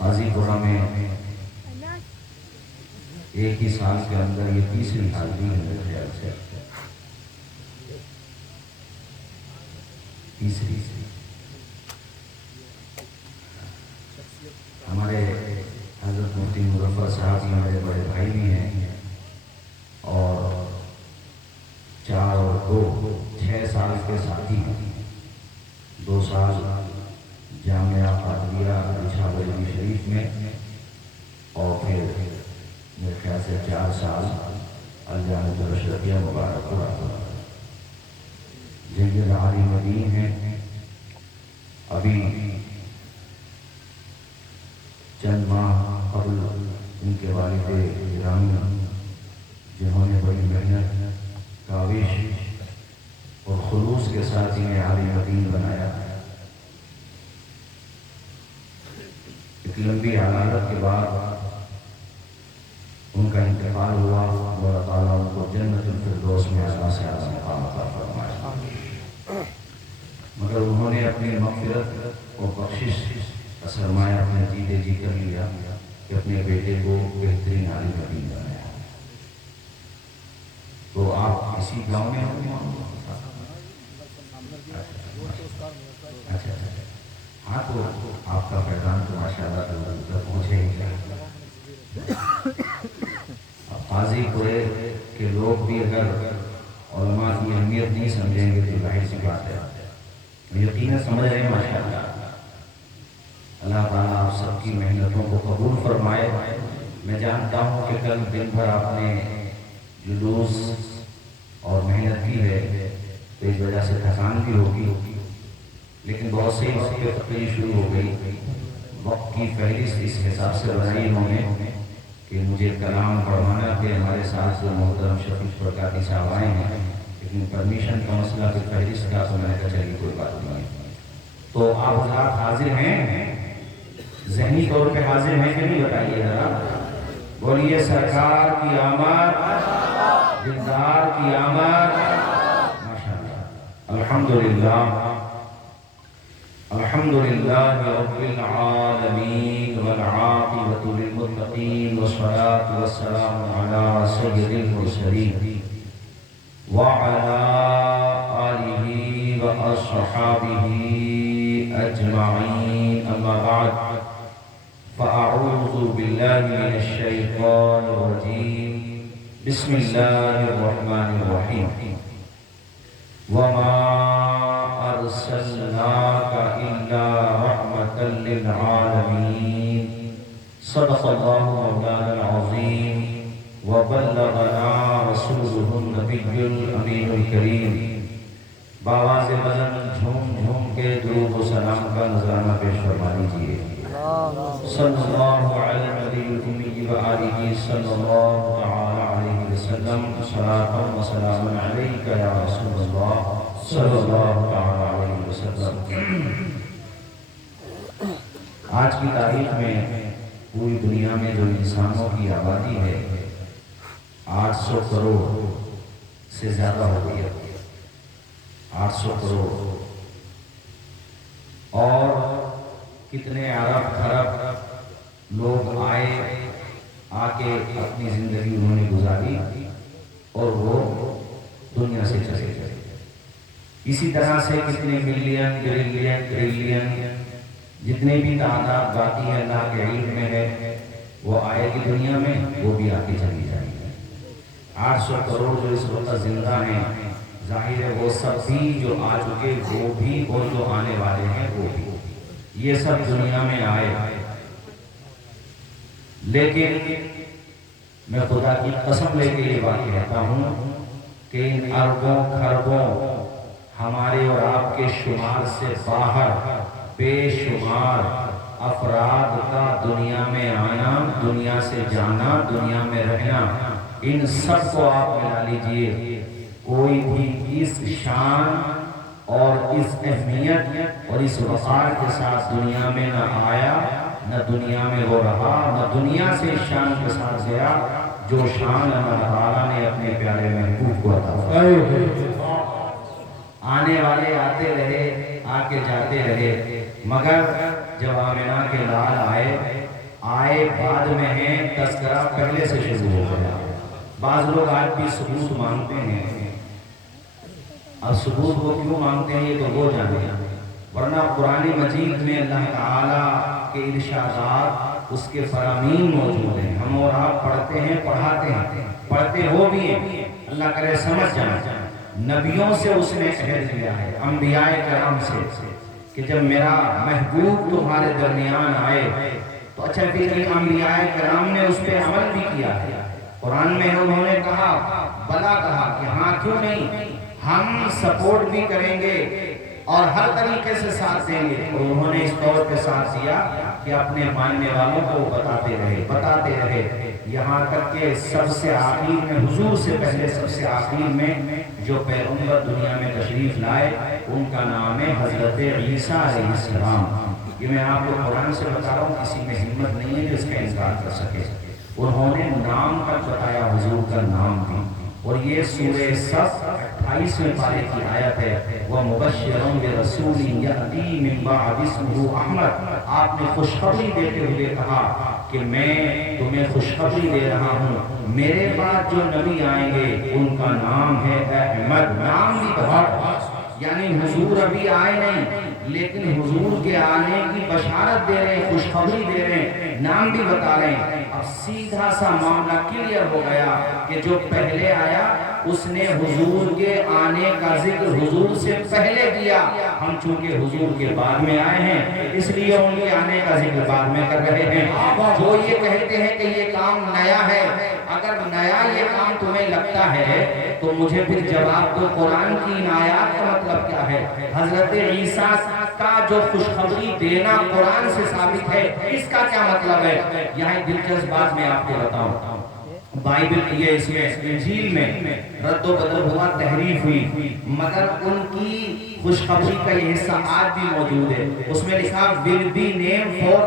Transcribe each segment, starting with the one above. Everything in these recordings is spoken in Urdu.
غازی پورہ میں ایک ہی سال کے اندر یہ تیسری حاضری ہے میرے خیال سے، تیسری۔ ہمارے حضرت مفتی مظفر صاحب یہ میرے بڑے بھائی بھی ہیں، اور 4 اور 2 6 سال کے ساتھی ہیں۔ 2 سال جامعہ قادریہ علیشہ بریلوی شریف میں، اور پھر میرے خیال سے 4 سال الجامعہ الاشرفیہ مبارک پورہ۔ جنگ عالم دین ہیں۔ ابھی چند ماہ قبل ان کے والد گرامی جنہوں نے بڑی محنت، کاوش اور خلوص کے ساتھ انہیں عالم دین بنایا، ایک لمبی علاقت کے بعد ان کا انتقال ہوا۔ اللہ تعالیٰ ان کو جنت الفردوس میں اعلیٰ سے اعلیٰ مقام عطا فرمائے۔ مگر انہوں نے اپنی مغفرت اور بخشش کا سرمایہ اپنے جیتے جی کر لیا کہ اپنے بیٹے کو بہترین عالم دین بنایا۔ تو آپ اسی گاؤں میں ہوں؟ اچھا، ہاں، تو آپ کا پیغام تو ماشاءاللہ تک پہنچے ہی۔ قاضی پورے کے لوگ بھی اگر علماء کی اہمیت نہیں سمجھیں گے تو ظاہر سی بات ہے، یقیناً سمجھ رہے ہیں ماشاءاللہ۔ اللہ تعالیٰ آپ سب کی محنتوں کو قبول فرمائے۔ میں جانتا ہوں کہ کل دن بھر آپ نے جلوس اور محنت کی ہے، تو اس وجہ سے تھکان بھی ہوگی، لیکن بہت سی وقت پہ تقریر شروع ہو گئی۔ وقت کی فہرست اس حساب سے بنائی انہوں نے کہ مجھے کلام پڑھوانا کہ ہمارے ساتھ محترم شفیق پرکاتی صاحب آئے ہیں، لیکن پرمیشن کا مسئلہ پھر فہرست کا، تو میں نے کہا چلیے کوئی بات نہیں ہے۔ تو آپ حضرات حاضر ہیں؟ ذہنی طور پہ حاضر ہیں کہ نہیں بتائیے ذرا؟ بولیے سرکار کی آمد، دلدار کی آمد، ماشاءاللہ۔ الحمدللہ، الحمدللہ رب العالمین، والعاقبۃ للمتقین، والصلاۃ والسلام علی سید المرسلین وعلی آلہ واصحابہ اجمعین، اما بعد فاعوذ باللہ من الشیطان الرجیم، بسم اللہ الرحمن الرحیم۔ وما أرسلناك إلا رحمة للعالمين، صدق الله مولانا العظيم، وبلغنا رسوله النبي الأمين الكريم۔ بآواز بلند جھوم جھوم کے درود و سلام کا نذرانہ پیش فرما دیجیے۔ صلی اللہ علی النبی الأمی وآلہ صلی اللہ تعالی علیہ وسلم، صلاۃ و سلام علیک یا رسول اللہ صلی اللہ تعالی علیہ وسلم۔ آج کی تاریخ میں پوری دنیا میں جو انسانوں کی آبادی ہے 800 کروڑ سے زیادہ ہو گئی ہے، 800 کروڑ، اور کتنے ارب خرب لوگ آئے، آ کے اپنی زندگی انہوں نے گزاری اور وہ دنیا سے چلے گئے۔ اسی طرح سے کتنے ملین، بلین، ٹریلین، جتنے بھی تعداد باقی ہے اللہ کے علم میں ہے، وہ آئے گی دنیا میں، وہ بھی آ کے چلی جائے گی۔ 800 کروڑ جو اس وقت زندہ ہیں، ظاہر ہے وہ سب بھی جو آ چکے وہ بھی، اور جو آنے والے ہیں وہ بھی، یہ سب دنیا میں آئے۔ لیکن میں خدا کی قسم لے کے یہ بات کہتا ہوں کہ ان اربوں خربوں ہمارے اور آپ کے شمار سے باہر بے شمار افراد کا دنیا میں آنا، دنیا سے جانا، دنیا میں رہنا، ان سب کو آپ ملا لیجئے، کوئی بھی اس شان اور اس اہمیت اور اس وقار کے ساتھ دنیا میں نہ آیا، نہ دنیا میں وہ رہا، نہ دنیا سے اس شان کے ساتھ گیا جو شان اللہ تعالیٰ نے اپنے پیارے محبوب کو عطا فرمائی۔ آنے والے آتے رہے، آ کے جاتے رہے، مگر جب آمنہ کے لال آئے آئے بعد میں ہیں، تذکرہ پہلے سے شروع ہو گیا۔ بعض لوگ آج بھی ثبوت مانگتے ہیں، اب ثبوت وہ کیوں مانگتے ہیں یہ تو وہ جانے، ورنہ قرآن مجید میں اللہ تعالیٰ کے ارشادات، اس کے فرامین موجود ہیں۔ ہم اور آپ پڑھتے ہیں، پڑھاتے ہیں، پڑھتے ہو بھی ہیں، اللہ کرے سمجھ جانا۔ نبیوں سے اس نے عہد کیا ہے، انبیاء کرام سے، کہ جب میرا محبوب تمہارے درمیان آئے تو اچھا پھر انبیاء کرام نے اس پہ عمل بھی کیا ہے۔ قرآن میں انہوں نے کہا، بلا کہا کہ ہاں کیوں نہیں، ہم سپورٹ بھی کریں گے اور ہر طریقے سے ساتھ دیں گے۔ اور انہوں نے اس طور پہ ساتھ دیا کہ اپنے ماننے والوں کو بتاتے رہے، یہاں تک کہ سب سے آخر میں، حضور سے پہلے سب سے آخر میں جو پیغمبر دنیا میں تشریف لائے ان کا نام ہے حضرت عیسیٰ علیہ السلام۔ یہ میں آپ کو قرآن سے بتا رہا ہوں، کسی میں ہمت نہیں ہے جو اس کا انکار کر سکے۔ انہوں نے نام تک بتایا، حضور کا نام بھی، اور یہ سورہ صف 28ویں پارے کی آیت ہے، وَمُبَشِّرًا بِرَسُولٍ يَأْتِي مِن بَعْدِهِ اسْمُهُ أَحْمَدُ۔ آپ نے خوشخبری دیتے ہوئے کہا کہ میں تمہیں خوشخبری دے رہا ہوں، میرے بعد جو نبی آئیں گے ان کا نام ہے احمد۔ نام بھی بہت، یعنی حضور ابھی آئے نہیں لیکن حضور کے آنے کی بشارت دے رہے ہیں، خوشخبری دے رہے ہیں، نام بھی بتا رہے ہیں۔ اب سیدھا سا معاملہ کلیئر ہو گیا کہ جو پہلے آیا اس نے حضور کے آنے کا ذکر حضور سے پہلے کیا۔ ہم چونکہ حضور کے بعد میں آئے ہیں اس لیے ان کے آنے کا ذکر بعد میں کر رہے ہیں۔ جو یہ کہتے ہیں کہ یہ کام نیا ہے، اگر نیا یہ کام تمہیں لگتا ہے تو مجھے پھر جواب دو، قرآن کی ان آیات کا مطلب کیا ہے؟ حضرت عیسیٰ کا جو خوشخبری دینا قرآن سے ثابت ہے، اس کا کیا مطلب ہے؟ یہاں دلچسپ بات میں آپ کو بتاؤں، بائبل یہ اس میں انجیل میں رد و بدل ہوا، تحریف ہوئی، مگر ان کی خوشخبری کا یہ حصہ آج بھی موجود ہے۔ اس میں لکھا will be named for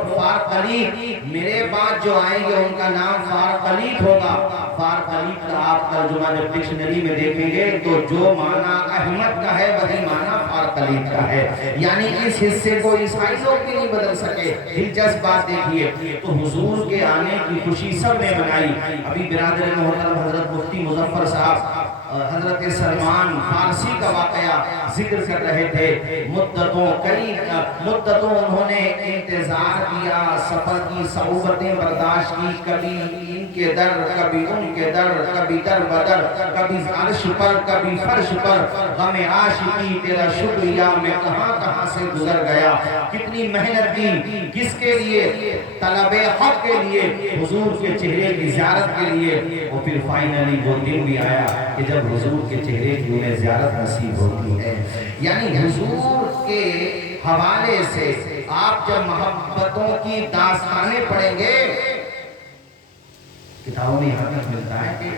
Khaliq, میرے بعد جو آئیں گے ان کا نام فار خلیق ہوگا۔ فار خلیق کا آپ ترجمہ جب ڈکشنری میں دیکھیں گے تو جو معنی احمد کا ہے وہی معنی فار خلیق کا ہے، یعنی اس حصے کو عیسائی لوگ بھی نہیں بدل سکے۔ دلچسپ بات دیکھیے، تو حضور کے آنے کی خوشی سب نے منائی۔ ابھی برادر محترم حضرت مفتی مظفر صاحب حضرت سلمان فارسی کا واقعہ ذکر کر رہے تھے۔ مدتوں انہوں نے انتظار کیا، سفر کی صعوبتیں برداشت کی، کبھی ان کے در کبھی ان کے در، کبھی در بدر، کبھی عرش پر کبھی فرش پر، غم عاشقی تیرا شکریہ میں کہاں کہاں سے گزر گیا۔ کتنی محنت کی، کس کے لیے؟ طلب حق کے لیے، حضور کے چہرے کی زیارت کے لیے۔ اور پھر فائنلی وہ دن بھی آیا کہ جب حضور کے چہرے کی انہیں زیارت نصیب ہوتی ہے۔ یعنی حضور کے حوالے سے آپ جب محبتوں کی داستانیں پڑھیں گے، کتابوں میں یہاں تک ملتا ہے کہ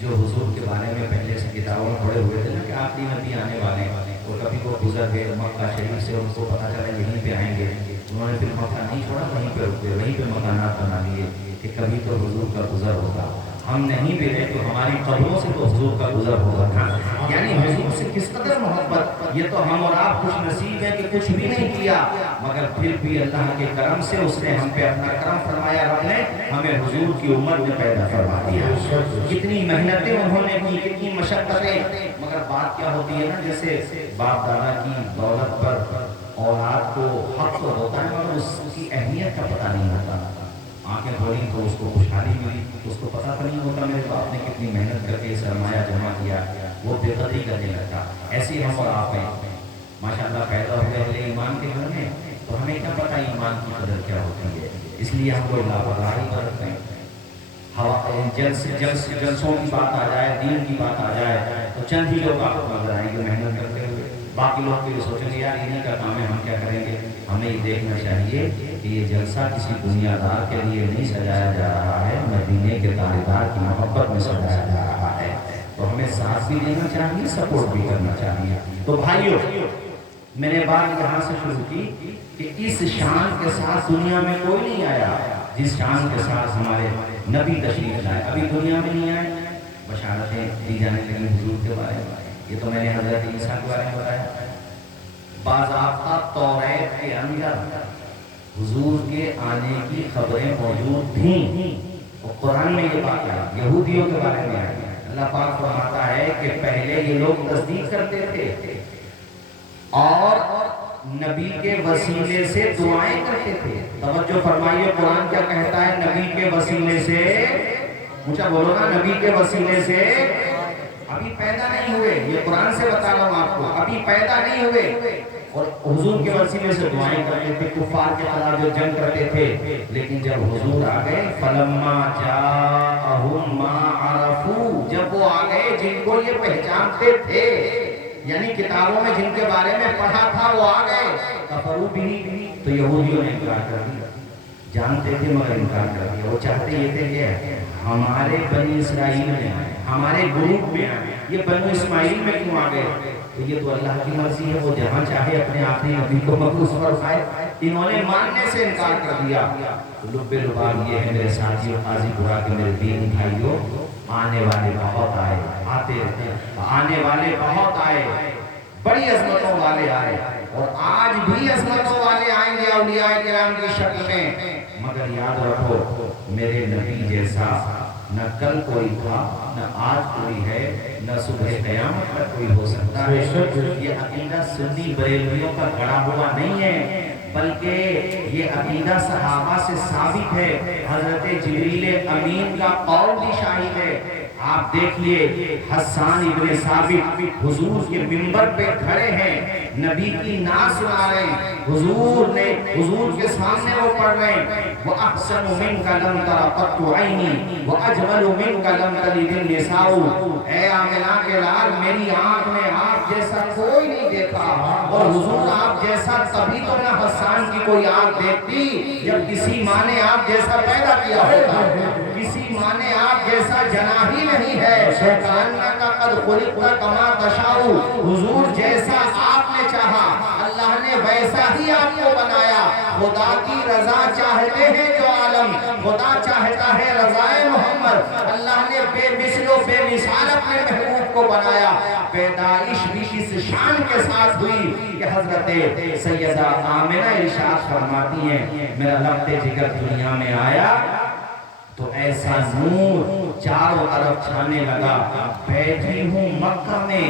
جو حضور کے بارے میں پہلے سے کتابوں میں پڑھے ہوئے تھے کہ آخری نبی آنے والے ہیں، اور کبھی وہ گزر گئے مکہ شریف سے، ان کو پتہ چلا یہیں پہ آئیں گے، انہوں نے پھر مکہ نہیں چھوڑا، وہیں پہ رکے، وہیں پہ مکانات بنا لیے کہ کبھی تو حضور کا گزر ہوگا۔ ہم نہیں بھی رہے تو ہماری قبروں سے تو حضور کا گزر ہوگا تھا۔ یعنی حضور سے کس قدر محبت، یہ تو ہم اور آپ خوش نصیب ہیں کہ کچھ بھی نہیں کیا، مگر پھر بھی اللہ کے کرم سے اس نے ہم پہ اپنا کرم فرمایا، رب نے ہمیں حضور کی امت میں پیدا فرما دیا۔ کتنی محنتیں انہوں نے کی، کتنی مشقتیں، مگر بات کیا ہوتی ہے نا، جیسے باپ دادا کی دولت پر اولاد کو حق تو ہوتا ہے مگر اس کی اہمیت کا پتہ نہیں ہوتا۔ آنکھیں کھولی تو اس کو خوشحالی ملی، اس کو پتہ تو نہیں ہوتا میرے باپ نے کتنی محنت کر کے سرمایہ جمع کیا، وہ بے قدری کرنے لگا۔ ایسے ہی ہم اور آپ ہیں، ماشاءاللہ پیدا ہوئے اہل ایمان کے گھر میں، تو ہمیں کیا پتہ ایمان کی قدر کیا ہوتی ہے، اس لیے ہم کوئی لاپرواہی برتتے ہیں۔ جلسوں کی بات آ جائے، دین کی بات آ جائے تو چند ہی لوگ آپ کو نظر آئیں گے محنت کرتے ہوئے، باقی لوگ کے لیے سوچیں گے یار انہیں کا کام ہے، ہم کیا کریں گے۔ ہمیں یہ دیکھنا چاہیے کہ یہ جلسہ کسی دنیا دار کے لیے نہیں سجایا جا رہا ہے، مدینے کے تاجدار کی محبت میں سجایا جا رہا ہے، تو ہمیں ساتھ بھی دینا چاہیے، سپورٹ بھی کرنا چاہیے۔ تو بھائیو، میں نے بات یہاں سے شروع کی کہ اس شان کے ساتھ دنیا میں کوئی نہیں آیا جس شان کے ساتھ ہمارے نبی تشریف لائے۔ ابھی دنیا میں نہیں آئے، بشارتیں دی جانے لگی حضور کے بارے میں، یہ تو میں نے حضرت عیسیٰ کے بارے میں بتایا۔ باضابطہ توریت کے اندر حضور کے آنے کی خبریں موجود تھیں، اور قرآن میں یہ بات ہے یہودیوں کے بارے میں آئی ہے۔ اللہ پاک فرماتا ہے کہ پہلے یہ لوگ تصدیق کرتے تھے اور نبی کے وسیلے سے دعائیں کرتے تھے۔ توجہ فرمائیے، قرآن کیا کہتا ہے؟ نبی کے وسیلے سے، مجھے بولو نا، نبی کے وسیلے سے ابھی پیدا نہیں ہوئے، یہ قرآن سے بتا رہا ہوں آپ کو، ابھی پیدا نہیں ہوئے، اور حضور کے وسیلے سے دعائیں کرتے تھے، کفار کے خلاف جو جنگ کرتے تھے۔ لیکن جب حضور آ گئے، فلما جاءہم ما عرفوا، جب وہ آ گئے جن کو یہ پہچانتے تھے، یعنی کتابوں میں جن کے بارے میں پڑھا تھا وہ آ گئے، کفروا بھی، تو یہودیوں نے انکار کر دیا۔ جانتے تھے مگر انکار کر دیا۔ وہ چاہتے یہ تھے کہ ہمارے بنی اسرائیل میں آئے، ہمارے گروپ میں آئے، یہ بنو اسماعیل میں کیوں آ گئے؟ تو یہ تو اللہ کی مرضی ہے، وہ جہاں چاہے اپنے آخری نبی کو مقبوض فرمائے۔ انہوں نے ماننے سے انکار کر دیا۔ لب لباب یہ ہے میرے ساتھیوں، قاضی برا کے میرے دین بھائیوں، آنے والے بہت آئے، آتے رہتے، آنے والے بہت آئے، بڑی عظمتوں والے آئے، اور آج بھی عظمتوں والے آئیں گے اولیاء کرام کی شکل میں۔ مگر یاد رکھو، میرے نبی جیسا نہ کل کوئی تھا، نہ آج کوئی ہے، نہ صبح قیامت تک کوئی ہو سکتا ہے۔ یہ عقیدہ سنی بریلویوں کا گڑا ہوا نہیں ہے، بلکہ یہ عقیدہ صحابہ سے ثابت ہے۔ حضرت جبریل امین کا قول بھی شاہد ہے۔ آپ دیکھیے، حسان ابن ثابت حضور کے منبر پہ کھڑے ہیں، نبی کی نعت سنا رہے ہیں، حضور کے سامنے وہ پڑھ رہے ہیں، وَأَحْسَنُ مِنْكَ لَمْ تَرَ قَطُّ عَيْنِي وَأَجْمَلُ مِنْكَ لَمْ تَلِدِ النِّسَاءُ۔ اے آمنہ کے لال، میری آنکھ میں آپ جیسا کوئی نہیں دیکھا، اور حضور آپ جیسا تبھی تو نہ حسان کی کوئی آنکھ دیکھتی جب کسی ماں نے آپ جیسا پیدا کیا ہوگا، کسی ماں نے آپ جیسا جنا ہی نہیں ہے۔ کأنک قد خلقت کما تشاء، حضور جیسا آپ نے چاہا اللہ نے ویسا ہی آپ کو بنایا۔ خدا کی رضا چاہتے ہیں جو عالم، خدا چاہتا ہے رضائے محمد۔ اللہ نے بے مثل و بے مثال اپنے محبوب کو بنایا۔ پیدائش بھی اس شان کے ساتھ ہوئی کہ حضرت سیدہ آمنہ ارشاد فرماتی ہیں، میرا لبت جگر دنیا میں آیا تو ایسا نور چاروں طرف چھانے لگا، بیٹھی ہوں مکہ میں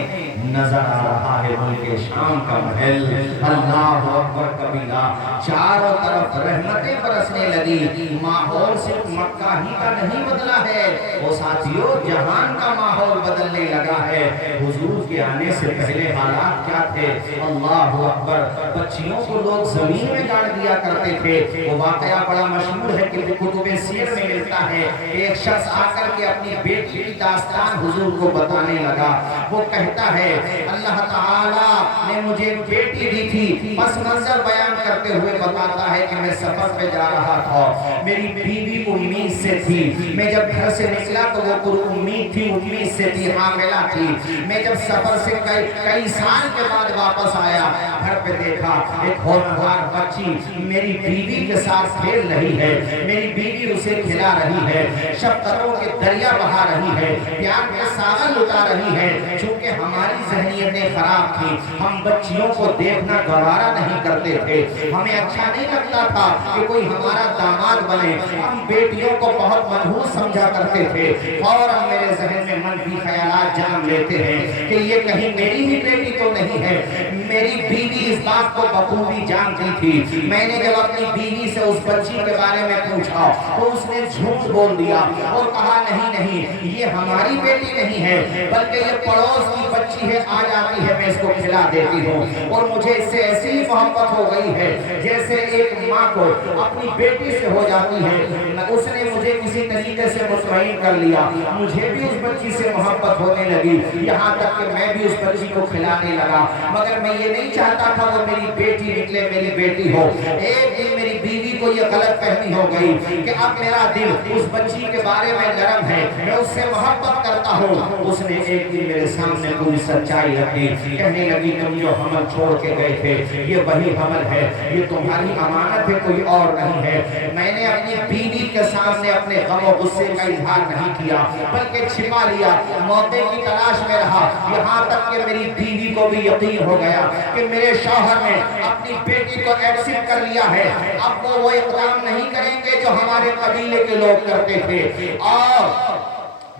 نظر آ رہا ہے ملک شام کا محل۔ اللہ اکبر کبیرہ، چاروں طرف رحمتیں برسنے لگی۔ ماحول صرف مکہ ہی کا نہیں بدلا ہے، وہ ساتھیوں جہان کا ماحول بدلنے لگا ہے۔ حضور کے آنے سے پہلے حالات کیا تھے؟ اللہ اکبر، بچیوں کو لوگ زمین میں گاڑ دیا کرتے تھے۔ وہ واقعہ بڑا مشہور ہے کہ کتب سیر میں ملتا ہے، ایک شخص آ کر کے اپنی بیٹی کی داستان حضور کو بتانے لگا۔ وہ کہتا ہے، اللہ تعالیٰ نے مجھے ایک بیٹی دی تھی، پس منظر بیان کرتے ہوئے بتاتا ہے کہ میں سفر پہ جا رہا تھا، میری بیوی امید سے تھی، میں جب گھر سے نکلا تو وہ پر امید تھی، امید سے تھی، حاملہ تھی۔ میں جب سفر سے کئی سال کے بعد واپس آیا، گھر پہ دیکھا ایک ہونہار بچی میری بیوی کے ساتھ کھیل رہی ہے، میری بیوی اسے کھلا رہی ہے، شفقتوں کے دریا بہا رہی ہے، پیار کے ساغر لٹا رہی ہے۔ چونکہ ہماری ذہنیتیں خراب تھی، ہم بچیوں کو دیکھنا گوارا نہیں کرتے تھے، ہمیں اچھا نہیں لگتا تھا کہ کوئی ہمارا داماد بنے، ہم بیٹیوں کو بہت منحوس سمجھا کرتے تھے۔ فوراً میرے ذہن میں منفی خیالات جنم لیتے ہیں کہ یہ کہیں میری ہی بیٹی تو نہیں ہے۔ میری بیوی اس بات کو بخوبی جانتی تھی۔ میں نے جب اپنی بیوی سے اس بچی کے بارے میں پوچھا تو اس نے جھوٹ بول دیا اور کہا نہیں یہ ہماری بیٹی نہیں ہے بلکہ یہ پڑوس کی بچی ہے، آ جاتی ہے میں اس کو کھلا دیتی ہوں، اور مجھے اس سے ایسی محبت ہو گئی ہے جیسے ایک ماں کو اپنی بیٹی سے ہو جاتی ہے۔ اس نے مجھے کسی طریقے سے مطمئن کر لیا، مجھے بھی اس بچی سے محبت ہونے لگی، یہاں تک کہ میں بھی اس بچی کو کھلانے لگا، مگر میں یہ نہیں چاہتا تھا وہ میری بیٹی نکلے، میری بیٹی ہو۔ ایک دن میری بیوی کو یہ غلط فہمی ہو گئی کہ اب میرا دل اس بچی کے بارے میں نرم ہے، میں اس سے محبت کرتا ہوں۔ اس نے ایک دن میرے سامنے پوری سچائی رکھی، کہنے لگی تم جو حمل چھوڑ کے گئے تھے یہ وہی حمل ہے، یہ تمہاری امانت ہے، کوئی اور نہیں ہے۔ میں نے اپنی بیوی کے سامنے اپنے غم و غصے کا اظہار نہیں کیا بلکہ چھپا لیا، موقع کی تلاش میں رہا، یہاں تک کہ میری بیوی کو بھی یقین ہو گیا کہ میرے شوہر نے اپنی بیٹی کو ایکسپٹ کر لیا ہے، اب وہ اقدام نہیں کریں گے جو ہمارے قبیلے کے لوگ کرتے تھے۔ اور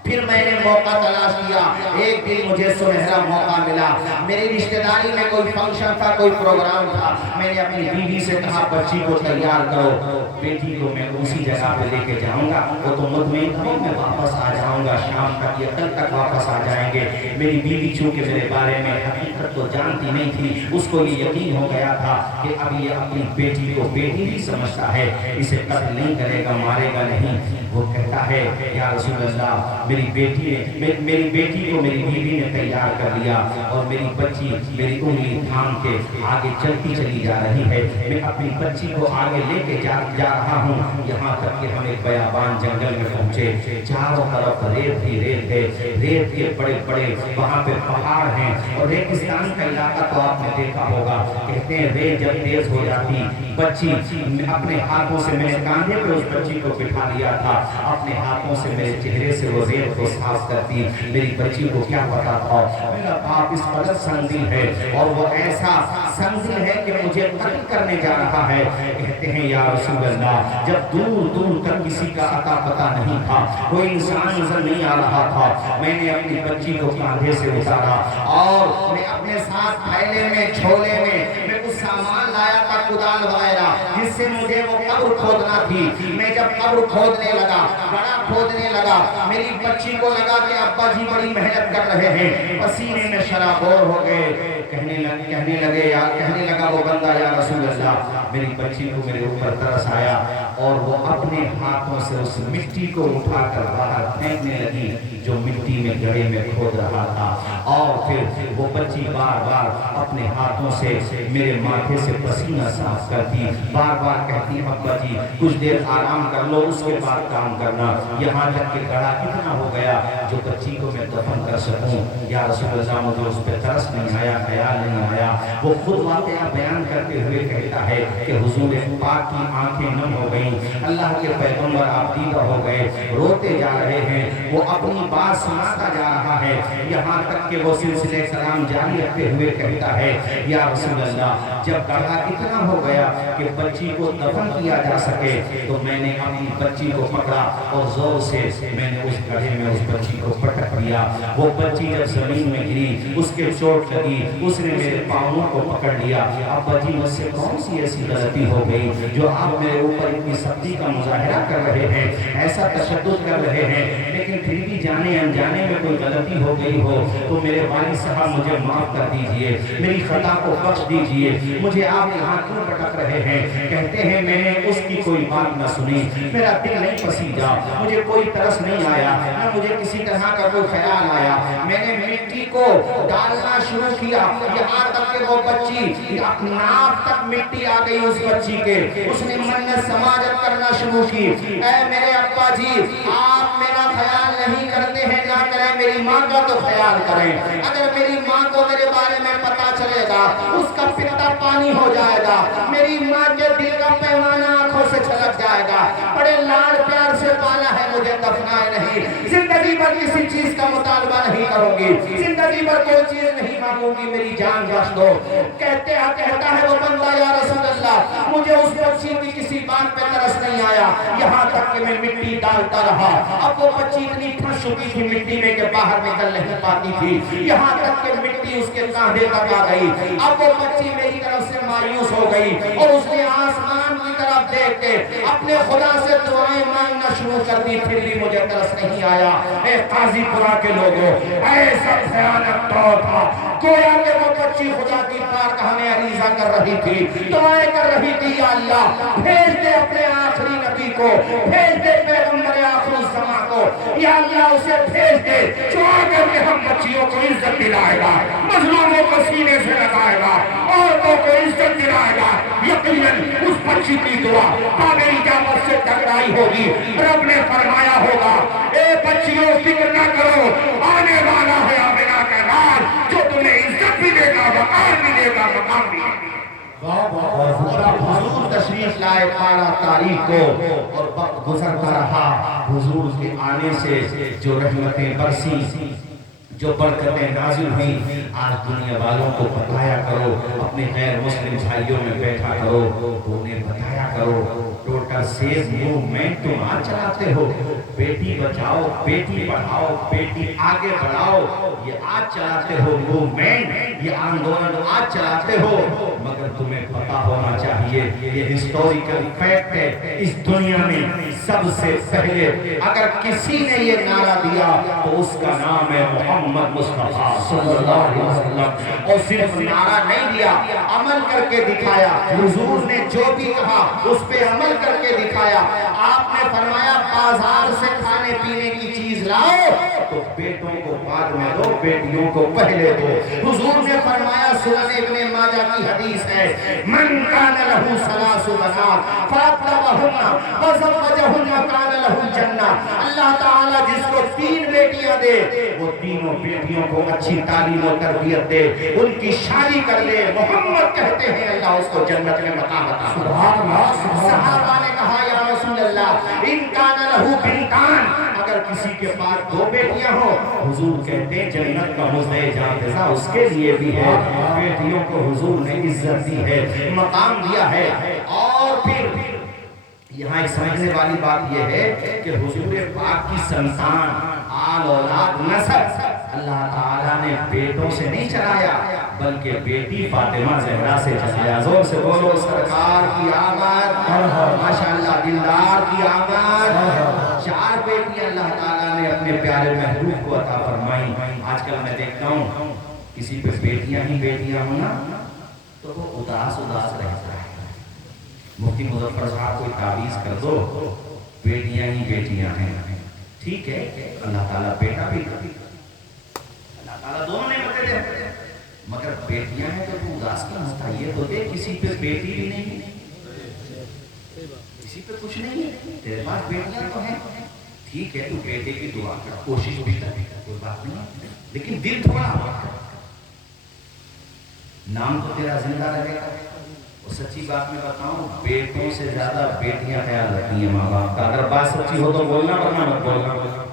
پھر میں نے موقع تلاش کیا، ایک دن مجھے سنہرا موقع ملا، میری رشتہ داری میں کوئی فنکشن تھا، کوئی پروگرام تھا، میں نے اپنی بیوی سے کہا بچی کو تیار کرو، بیٹی کو میں اسی جگہ پہ لے کے جاؤں گا، وہ تو مطمئن تھا میں واپس آ جاؤں گا، شام تک یا کل تک واپس آ جائیں گے۔ میری بیوی چونکہ میرے بارے میں حقیقت تو جانتی نہیں تھی، اس کو یہ یقین ہو گیا تھا کہ اب یہ اپنی بیٹی کو بیٹی بھی سمجھتا ہے، اسے قتل نہیں کرے گا، مارے گا نہیں۔ وہ کہتا ہے یا رسول اللہ میری بیٹی کو میری بیوی نے تیار کر لیا اور میری بچی میری انگلی تھام کے آگے چلتی چلی جا رہی ہے، میں اپنی بچی کو آگے لے کے جا رہا ہوں، یہاں تک کہ ہم ایک بیابان جنگل میں پہنچے، چاروں طرف ریت ہی ریت ہے، ریت کے بڑے بڑے وہاں پہ پہاڑ ہیں اور ریگستان کا علاقہ تو آپ نے دیکھا ہوگا، کہتے ہیں ریت جب تیز ہو جاتی بچی اپنے ہاتھوں سے، میں نے کاندھے پہ اس بچی کو بٹھا لیا تھا، اپنے ہاتھوں سے میرے چہرے سے وہ ریت کو صاف کرتی، میری بچی کو کیا پتا تھا میرا باپ اس قدر سنگدل ہے اور وہ ایسا سنگدل ہے کہ مجھے قتل کرنے جا رہا ہے۔ کہتے ہیں یا رسول اللہ جب دور دور تک کسی کا عطا پتہ نہیں تھا، کوئی انسان نظر نہیں آ رہا تھا، میں نے اپنی بچی کو کاندھے سے اتارا اور میں اپنے ساتھ تھیلے میں جھولے میں کچھ سامان لایا تھا، کدال وغیرہ، جس سے مجھے وہ قبر کھودنا تھی۔ میں جب قبر کھودنے لگا، گڑھا کھودنے لگا، میری بچی کو لگا کہ ابا جی بڑی محنت کر رہے ہیں، پسینے میں شرابور ہو گئے، کہنے لگا وہ بندہ یا رسول اللہ میری بچی کو میرے اوپر ترس آیا اور وہ اپنے ہاتھوں سے اس مٹی کو اٹھا کر باہر پھینکنے لگی جو مٹی میں گڑھے میں کھود رہا تھا، اور پھر وہ بچی بار بار اپنے ہاتھوں سے میرے ماتھے سے پسینہ صاف کرتی، بار بار کہتی ابا جی کچھ دیر آرام کر لو اس کے بعد کام کرنا، یہاں تک کہ گڑھا اتنا ہو گیا جو بچی کو میں دفن کر سکوں۔ یا رسول اللہ مجھے اس پہ ترس نہیں آیا، خیال نہیں آیا۔ وہ خود واقعہ بیان کرتے ہوئے کہتا ہے کہ حضور پاک کی آنکھیں نم ہو گئیں، اللہ کے پیغمبر آپ دیدہ ہو گئے، روتے جا رہے ہیں، وہ اپنی بات سناتا جا رہا ہے، یہاں تک کہ وہ سلسلہ کلام جاری رکھتے ہوئے کہتا ہے یا رسول اللہ جب گڑھا اتنا ہو گیا کہ بچی کو دفن کیا جا سکے تو میں نے اپنی بچی کو پکڑا اور زور سے میں نے اس گڑھے میں اس بچی کو پٹک دیا، وہ بچی جب زمین میں گری اس کے چوٹ لگی، اس نے میرے پاؤں کو پکڑ لیا، ابا جی مجھ سے کون سی ایسی غلطی ہو گئی جو آپ میرے اوپر اتنی سختی کا مظاہرہ کر رہے ہیں، ایسا تشدد کر رہے ہیں، لیکن پھر بھی جانے انجانے میں کوئی غلطی ہو گئی ہو تو میرے والد صاحب مجھے معاف کر دیجئے، میری خطا کو بخش دیجئے، مجھے آپ یہاں کیوں پٹک رہے ہیں؟ کہتے ہیں میں نے اس کی کوئی بات نہ سنی، میرا دل نہیں پسیجا، مجھے کوئی ترس نہیں آیا، نہ مجھے کسی طرح کا کوئی خیال آیا، میں نے مٹی کو ڈالنا شروع کیا، یہاں تک کہ وہ بچی ناک تک مٹی آ گئی اس بچی کے، اس نے منت سماجت کرنا شروع کی، اے میرے ابا جی آپ میرا خیال نہیں کرتے ہیں، نہ کریں میری ماں کا تو خیال کریں، اگر میری ماں کو میرے بارے میں پتا چلے گا اس کا پتا پانی ہو جائے گا، میری ماں کے دل کا پیمانہ آنکھوں سے چھلک جائے گا، بڑے لاڈ پیار سے پالا ہے مجھے دفنائے نہیں، زندگی بھر کسی چیز کا مطالبہ نہیں کروں گی، زندگی بھر کوئی چیز نہیں مانگوں گی، میری جان بخش دو۔ کہتا ہے وہ بندہ یا رسول اللہ مجھے اس بچی کی کسی بات پہ ترس نہیں آیا، یہاں تک کہ میں مٹی ڈالتا رہا، اب وہ بچی اتنی پھنس چکی تھی مٹی میں کہ باہر نکل نہیں پاتی تھی، یہاں تک کہ مٹی اس کے کاندھے تک آ گئی، اب وہ بچی میری طرف سے مایوس ہو گئی اور اس نے آسمان کی طرف دیکھ کے اپنے خدا سے دعائیں مانگنا شروع کر دی، پھر بھی مجھے ترس نہیں آیا۔ اے قاضی پورا کے لوگوں ایسا بھیانک طور تھا گویا کہ وہ بچی خدا کی بارگاہ میں عریضہ کر رہی تھی، دعائیں کر رہی تھی یا اللہ بھیج دے اپنے آخری نبی کو کو بھیج دے پیغمبر آخر الزمان کو یا اللہ اسے بھیج دے جو آ کر کے ہم بچیوں کو عزت دلائے گا مظلوموں کو سینے سے لگائے گا عورتوں کو عزت دلائے گا یقیناً اس بچی کی دعا باب اجابت سے ٹکرائی ہوگی رب نے فرمایا ہوگا اے بچیوں فکر نہ کرو آنے والا ہے آمنہ کا لال جو تمہیں عزت بھی دے گا وقار بھی دے گا مقام بھی دے گا اور حضور تشریف لائے 12 تاریخ کو اور وقت گزرتا رہا حضور کے آنے سے جو رحمتیں برسی جو برکتیں نازل ہوئیں آج دنیا والوں کو بتایا کرو اپنے غیر مسلم بھائیوں میں بیٹھا کرو تو انہیں بتایا کرو ٹوٹل سیز موومنٹ تم آج چلاتے ہو بیٹی بچاؤ بیٹی پڑھاؤ بیٹی آگے بڑھاؤ یہ آج چلاتے ہو موومنٹ یہ آندولن آج چلاتے ہو مگر تمہیں پتا ہونا چاہیے یہ ہسٹوریکل فیکٹ ہے اس دنیا میں سب سے پہلے اگر کسی نے یہ نعرہ دیا تو اس کا نام ہے محمد مصطفیٰ صلی اللہ علیہ وسلم اور صرف نعرہ نہیں دیا عمل کر کے دکھایا حضور نے جو بھی کہا اس پہ عمل کر کے دکھایا آپ نے فرمایا بازار سے کھانے پینے کی چیز لاؤ تو بیٹوں کو بعد میں دو بیٹیوں کو پہلے دو حضور نے فرمایا سنن ابن ماجہ کی حدیث ہے من کان لہو ثلاث بنات فاطلبہن وزوجہن کان لہو الجنہ اللہ تعالیٰ جس کو 3 بیٹیاں دے وہ تینوں بیٹیوں کو اچھی تعلیم و تربیت دے ان کی شادی کر دے محمد کہتے ہیں اللہ اس کو جنت میں مقام عطا فرمائے صحابہ نے کہا یا رسول اللہ ان کان لہو بنتان اگر کسی کے پاس 2 بیٹیاں ہوں حضور کہتے ہیں جنت کا مزدہ جانتزہ اس کے لیے بھی ہے بیٹیوں کو حضور نے عزت دی ہے مقام دیا ہے اور پھر یہاں ایک سمجھنے والی بات یہ ہے کہ حضور پاک کی سنتان آل اولاد نسب اللہ تعالیٰ نے بیٹوں سے نہیں چلایا بلکہ بیٹی فاطمہ زہرا سے چلایا زور سے بولو سرکار کی آمد ماشاءاللہ دلدار کی آمد 4 بیٹیاں اللہ تعالیٰ نے اپنے پیارے محبوب کو عطا فرمائی آج کل میں دیکھتا ہوں کسی پہ بیٹیاں ہی بیٹیاں ہونا تو وہ اداس رہتا ہے مفتی مظفر صاحب کوئی تعویذ کر دو بیٹیاں ہی بیٹیاں ہیں ٹھیک ہے اللہ تعالیٰ بیٹا بھی اللہ تعالیٰ دونوں نعمتیں دیتے ہیں مگر بیٹیاں ہیں تو تو اداس کیوں ہوتا ہے یہ تو دے کسی پہ بیٹی بھی نہیں کسی پہ کچھ نہیں ہے تیرے پاس بیٹیاں تو ہیں ٹھیک ہے تو بیٹے کی دعا کر کوشش بھی کر کوئی بات نہیں لیکن دل تھوڑا ہوا نام تو تیرا زندہ رہے گا اور سچی بات میں بتاؤں بیٹوں سے زیادہ بیٹیاں خیال رکھتی ہیں ماں باپ کا اگر بات سچی ہو تو بولنا ورنہ مت بولنا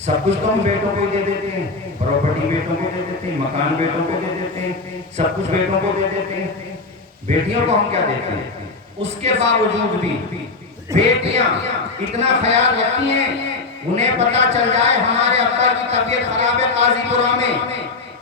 سب کچھ تو ہم بیٹوں کو دے دیتے ہیں پراپرٹی بیٹوں کو دے دیتے ہیں مکان بیٹوں کو دے دیتے ہیں سب کچھ بیٹوں کو دے دیتے ہیں بیٹیوں کو ہم کیا دیتے ہیں اس کے باوجود بھی بیٹیاں اتنا خیال رکھتی ہیں انہیں پتا چل جائے ہمارے ابا کی طبیعت خراب ہے قاضی پورہ میں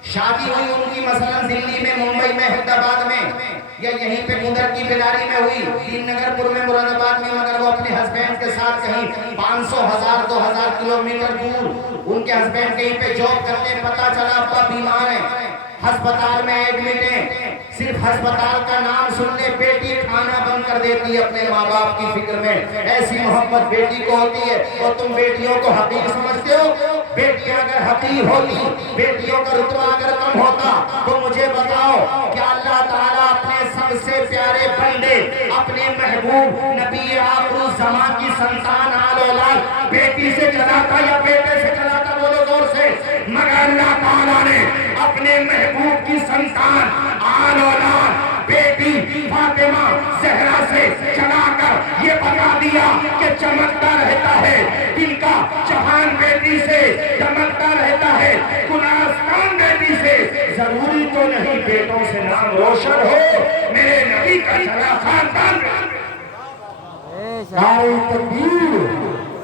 شادی ہوئی ان کی مثلا دلی میں ممبئی میں حیدرآباد میں یا یہیں پہ گندر کی بیداری میں ہوئی دین نگر پور میں مراد آباد میں مگر وہ اپنے ہسبینڈ کے ساتھ کہیں 500 1000 2000 کلومیٹر دور ان کے ہسبینڈ کہیں پہ جاب کرتے پتا چلا ابا بیمار ہیں ہسپتال میں ایڈمٹ ہیں صرف ہسپتال کا نام سن لے بیٹی کھانا بند کر دیتی ہے اپنے ماں باپ کی فکر میں ایسی محبت بیٹی کو ہوتی ہے اور تم بیٹیوں کو حقیر سمجھتے ہو بیٹیاں اگر حقیر ہوتی بیٹیوں کا رتبہ اگر کم ہوتا تو مجھے بتاؤ کیا اللہ تعالیٰ اپنے سب سے پیارے بندے اپنے محبوب نبی آخر الزمان کی سنتان آل اولاد بیٹی سے چلاتا یا بیٹے سے چلاتا بولو زور سے مگر اللہ تعالیٰ نے اپنے محبوب کی سنتان آل اولاد بیٹی فاطمہ زہرا سے چلا کر یہ بتا دیا کہ چمکتا رہتا ہے دل کا جہان بیٹی سے چمکتا رہتا ہے گلستان بیٹی سے ضروری تو نہیں بیٹوں سے نام روشن ہو میرے نبی کا چلا خاندان نعرہ تکبیر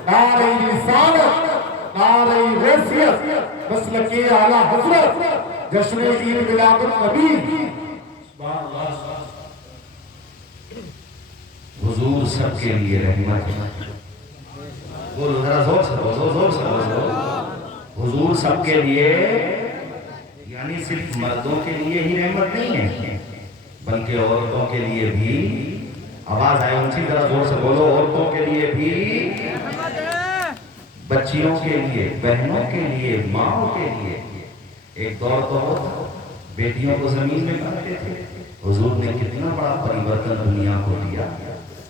نعرہ رسالت نعرہ رسالت مسلک اعلیٰ حضرت جشن عید میلاد النبی حضور سب کے لیے رحمت ہے بولو ذرا زور سے زور سے حضور سب کے لیے یعنی صرف مردوں کے لیے ہی رحمت نہیں ہے بلکہ عورتوں کے لیے بھی آواز آئی اونچی ذرا زور سے بولو. عورتوں کے لیے بھی، بچیوں کے لیے، بہنوں کے لیے، ماؤں کے لیے. ایک دور تو ہوتا بیٹیوں کو زمین میں کرتے تھے. حضور نے کتنا بڑا پریورتن دنیا کو دیا،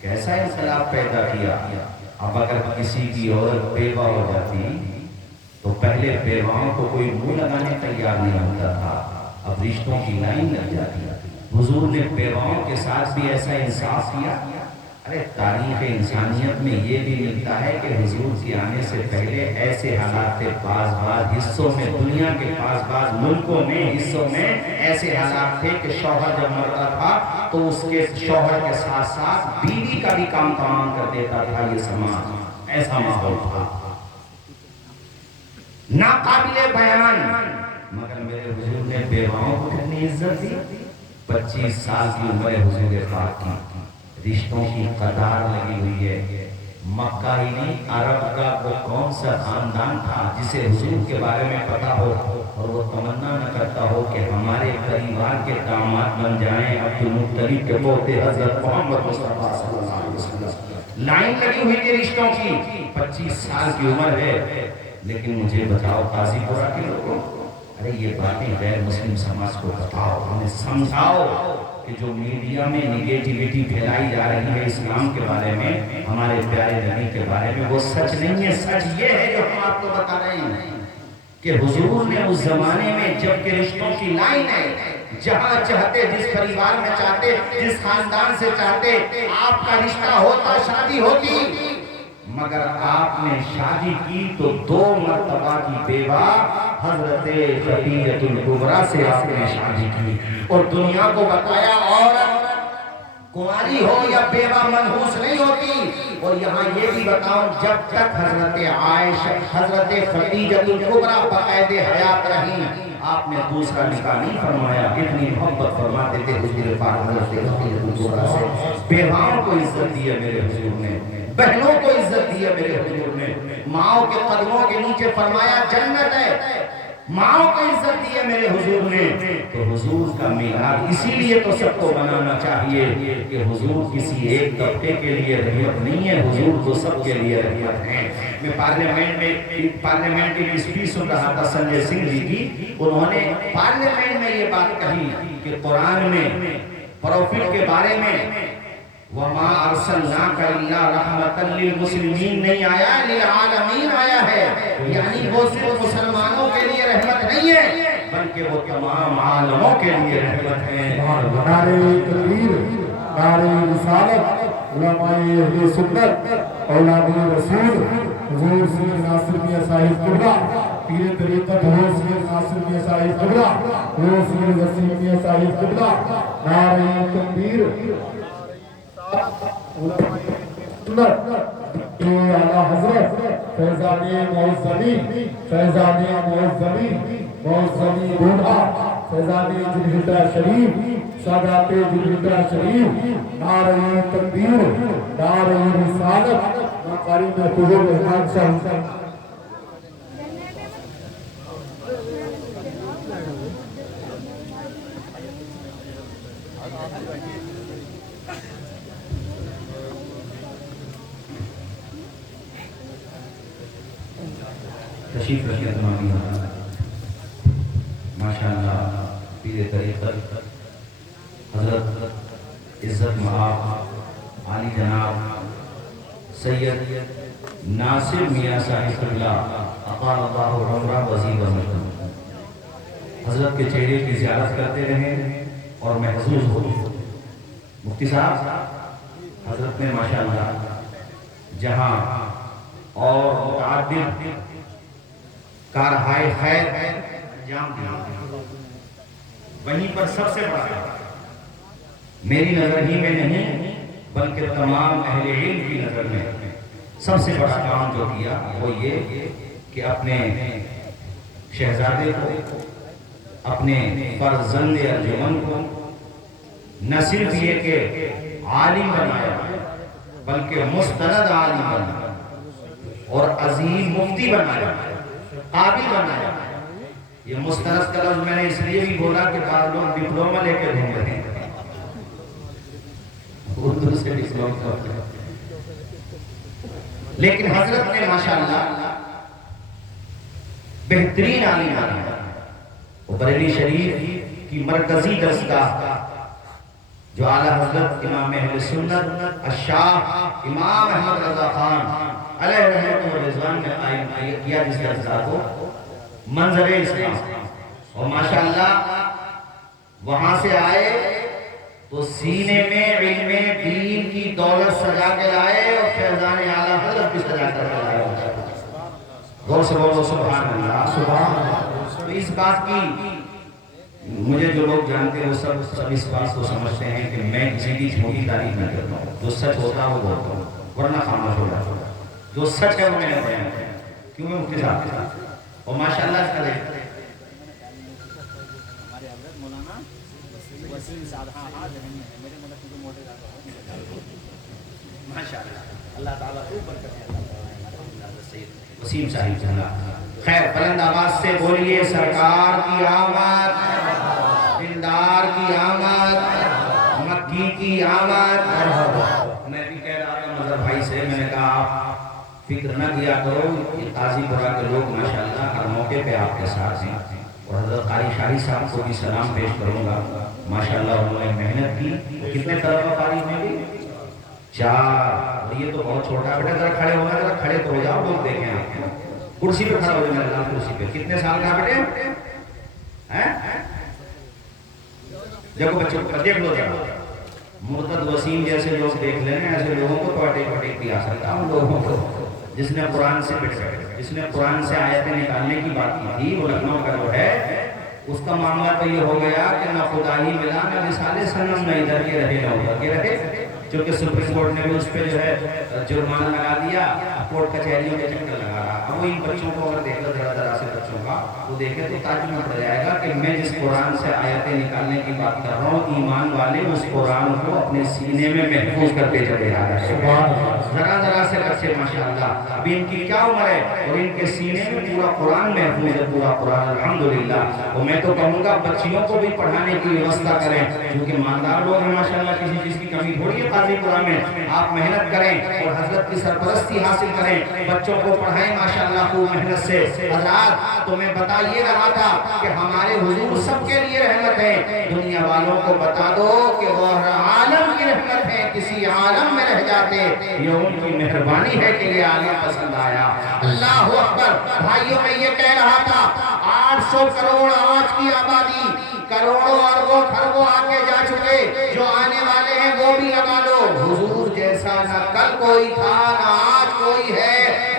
کیسا انقلاب پیدا کیا. اب اگر کسی کی عورت بیوہ ہو جاتی تو پہلے بیواؤں کو کوئی منہ لگانے تیار نہیں ہوتا تھا، اب رشتوں کی لائن لگ جاتی. حضور نے بیواؤں کے ساتھ بھی ایسا انصاف کیا. ارے تاریخ انسانیت میں یہ بھی ملتا ہے کہ حضور کے آنے سے پہلے ایسے حالات تھے، بعض حصوں میں، دنیا کے بعض ملکوں میں، حصوں میں ایسے حالات تھے کہ شوہر جب مرتا تھا تو اس کے شوہر کے ساتھ ساتھ بیوی کا بھی کام تمام کر دیتا تھا. یہ سماج، ایسا ماحول تھا ناقابل بیان. مگر میرے حضور نے بیواؤں کو کتنی عزت دی. 25 سال کی عمر حضور پاک کی، رشتوں کی قطار لگی ہوئی ہے. مکہ ہی نہیں، عرب کا وہ کون سا خاندان تھا جسے حضور کے بارے میں پتا ہو اور وہ تمنا نہ کرتا ہو کہ ہمارے پریوار کے داماد بن جائیں عبد المطلب کے پوتے حضرت محمد مصطفیٰ صلی اللہ علیہ وسلم. لائن لگی ہوئی ہے رشتوں کی. 25 سال کی عمر ہے، لیکن مجھے بتاؤ قاضی پورا کے لوگوں، ارے یہ باتیں غیر مسلم سماج کو بتاؤ، ہمیں سمجھاؤ کہ جو میڈیا میں نگیٹیویٹی پھیلائی جا رہی ہے اسلام کے بارے میں، ہمارے پیارے نبی کے بارے میں، وہ سچ نہیں ہے. سچ یہ ہے جو ہم آپ کو بتا رہے ہیں کہ حضور نے اس زمانے میں جب کہ رشتوں کی لائن ہے، جہاں چاہتے، جس پریوار میں چاہتے، جس خاندان سے چاہتے آپ کا رشتہ ہوتا، شادی ہوتی. مگر آپ نے شادی کی تو 2 مرتبہ کی بیوہ حضرت خدیجہ الکبریٰ سے آپ نے شادی کی اور دنیا کو بتایا عورت کنواری ہو یا بیوہ منحوس نہیں ہوتی. اور یہاں یہ بھی بتاؤں جب تک حضرت عائشہ، حضرت خدیجہ الکبریٰ باقید حیات رہیں، آپ نے دوسرا نکاح نہیں فرمایا. اتنی محبت فرماتے تھے حضور پاک حضرت خدیجہ الکبریٰ سے. بیواؤں کو عزت دی ہے میرے حضور نے، بہنوں کو عزت دی ہے میرے حضور نے. ماؤں کے قدموں کے نیچے فرمایا جنت ہے، ماؤں کو عزت دی ہے میرے حضور نے. تو حضور کا میلاد اسی لیے تو سب کو منانا چاہیے کہ حضور کسی ایک طبقے کے لیے رحمت نہیں ہے، حضور تو سب کے لیے رحمت ہے. میں پارلیمنٹ کی اسپیچ سن رہا تھا سنجے سنگھ جی کی. انہوں نے پارلیمنٹ میں یہ بات کہی کہ قرآن میں پروفٹ کے بارے میں وَمَا أَرْسَلْنَاكَ إِلَّا رَحْمَةً لِلْمُسْلِمِينَ نہیں آیا، لِلْعَالَمِينَ آیا ہے. یعنی وہ صرف مسلمانوں کے لیے رحمت نہیں ہے بلکہ وہ تمام عالموں کے لیے رحمت ہے. نعرہ تکبیر، نعرہ رسالت، علماء اہل سنت، اولاد رسول حضور سید ناصر میاں صاحب قبلہ، پیر طریقت حضور سید ناصر میاں صاحب قبلہ، حضور سید وسیم میاں صاحب قبلہ. نعرہ تکبیر، اعلیٰ حضرت فیضان معظمی، فیضان معظمی، معظمی بوڑھا، فیضان جلوہ شریف، سادات جلوہ شریف. نعرہ تکبیر، نعرہ رسالت. قاری محفوظ الرحمان صاحب تشریف رکھیں تمامی ماشاءاللہ. پیر طریقت حضرت عزت مآب عالی جناب سید ناصر میاں صاحب قبلہ اطال اللہ عمرہ وزیر مجدد حضرت کے چہرے کی زیارت کرتے رہیں اور محظوظ ہو. مفتی صاحب حضرت نے ماشاءاللہ جہاں اور متعدد کارہائے خیر انجام دیا، وہیں پر سب سے بڑا میری نظر ہی میں نہیں بلکہ تمام اہل علم کی نظر میں سب سے بڑا کام جو کیا وہ یہ کہ اپنے شہزادے کو، اپنے فرزند ارجمند کو نہ صرف یہ کہ عالم بنایا بلکہ مستند عالم بنایا اور عظیم مفتی بنایا، قابل بنایا. یہ مستند کا لفظ میں نے اس لیے بھی بولا کہ بعض لوگ ڈپلومہ لے کے گھوم رہے ہیں. اردو سے ڈپلوم کرتے ہیں، لیکن حضرت نے ماشاءاللہ بہترین عالم ہے۔ وہ بریلی شریف کی مرکزی درسگاہ جو اعلیٰ حضرت امام اہل سنت الشاہ امام احمد رضا خان علیہ رحمۃ و رضوان نے قائم کیا، جس درسگاہ کو منظر اسلام، اور ماشاءاللہ وہاں سے آئے تو سینے میں علم دین کی دولت سجا کے لائے اور فیضان اعلیٰ حضرت بھی سجا کر لائے۔ غور سے بولو سبحان اللہ، سبحان اللہ۔ تو اس بات کی مجھے جو لوگ جانتے ہیں وہ سب اس بات کو سمجھتے ہیں کہ میں کسی کی چھوٹی تعریف نہ کرتا ہوں، جو سچ ہوتا ہے وہ بولتا ہوں، ورنہ خاموش ہو جاتا ہوں۔ جو سچ ہے وہ میں نے بیان کیا، کیوں میں مفتی صاحب کے ساتھ، اور ماشاءاللہ اس کا دیکھتے ہیں اللہ تعالیٰ خوب برکت ہے۔ وسیم صاحب جنہ خیر بلند آواز سے بولیے سرکار کی آمد، دلدار کی آمد، مکی کی آمد۔ میں بھی کہہ رہا تھا مظہر بھائی سے، میں نے کہا آپ فکر نہ کیا کرو، یہ قاضی پورہ کے لوگ ماشاءاللہ ہر موقع پہ آپ کے ساتھ ہیں، اور حضرت قاری شاہی صاحب کو بھی سلام پیش کروں گا، ماشاءاللہ انہوں نے محنت کی۔ کتنے طلبہ فارغ میں بھی؟ 4، اور یہ تو بہت چھوٹا بیٹا، ذرا کھڑے ہونا، ذرا کھڑے تو ہو جاؤ، لوگ دیکھیں آپ کو، کرسی پہ کھڑا ہو جائے میرے نام کرسی پہ۔ کتنے سال کا بیٹے ہیں؟ دیکھو بچوں کو دیکھ لو ذرا، مرتد وسیم جیسے لوگ دیکھ لینا، ایسے لوگوں کو تو اٹیک بھی آ سکتا ہوں لوگوں کو، جس نے قرآن سے پٹ گئے، جس نے قرآن سے آیتیں نکالنے کی بات کی تھی، وہ لکھنؤ کا جو ہے، اس کا معاملہ تو یہ ہو گیا کہ نہ خدا ہی ملا، نہ رسالے سنم، نہ ادھر کے رہے نہ ادھر کے رہے، چونکہ سپریم کورٹ نے بھی اس پہ جو ہے جرمانہ لگا دیا، کورٹ کچہریوں کے چکر لگا رہا۔ اب وہ ان بچوں کو اگر دیکھ لو ذرا ذرا سے بچوں کا، وہ دیکھے تو تعجب میں پڑ جائے گا کہ میں جس قرآن سے آیتیں نکالنے کی بات کر رہا ہوں، ایمان والے اس قرآن کو اپنے سینے میں محفوظ کرتے چلے جا رہے ہیں۔ ذرا ذرا سے بچے ماشاءاللہ، ابھی ان کی کیا عمر ہے اور ان کے سینے میں پورا قرآن محفوظ ہے، پورا قرآن الحمدللہ۔ اور میں تو کہوں گا بچیوں کو بھی پڑھانے کی ویوستھا کریں، کیونکہ مالدار لوگ ہیں ماشاءاللہ، کسی چیز کی کمی تھوڑی ہے قاضی پورہ میں۔ آپ محنت کریں اور حضرت کی سرپرستی حاصل کریں، بچوں کو پڑھائیں ماشاءاللہ خوب محنت سے۔ حضرات تو میں بتا یہ رہا تھا کہ ہمارے حضور سب کے لیے رحمت ہے، دنیا والوں کو بتا دو کہ وہ عالم کی رحمت ہے، کسی عالم میں رہ جاتے، یہ ان کی مہربانی ہے کہ یہ عالم پسند آیا۔ اللہ اکبر۔ بھائیوں میں یہ کہہ رہا تھا 800 کروڑ آج کی آبادی، کروڑوں اربوں خربوں آگے جا چکے، جو آنے والے ہیں وہ بھی لگا لو۔ حضور جیسا نہ کل کوئی تھا، نہ آج کوئی ہے،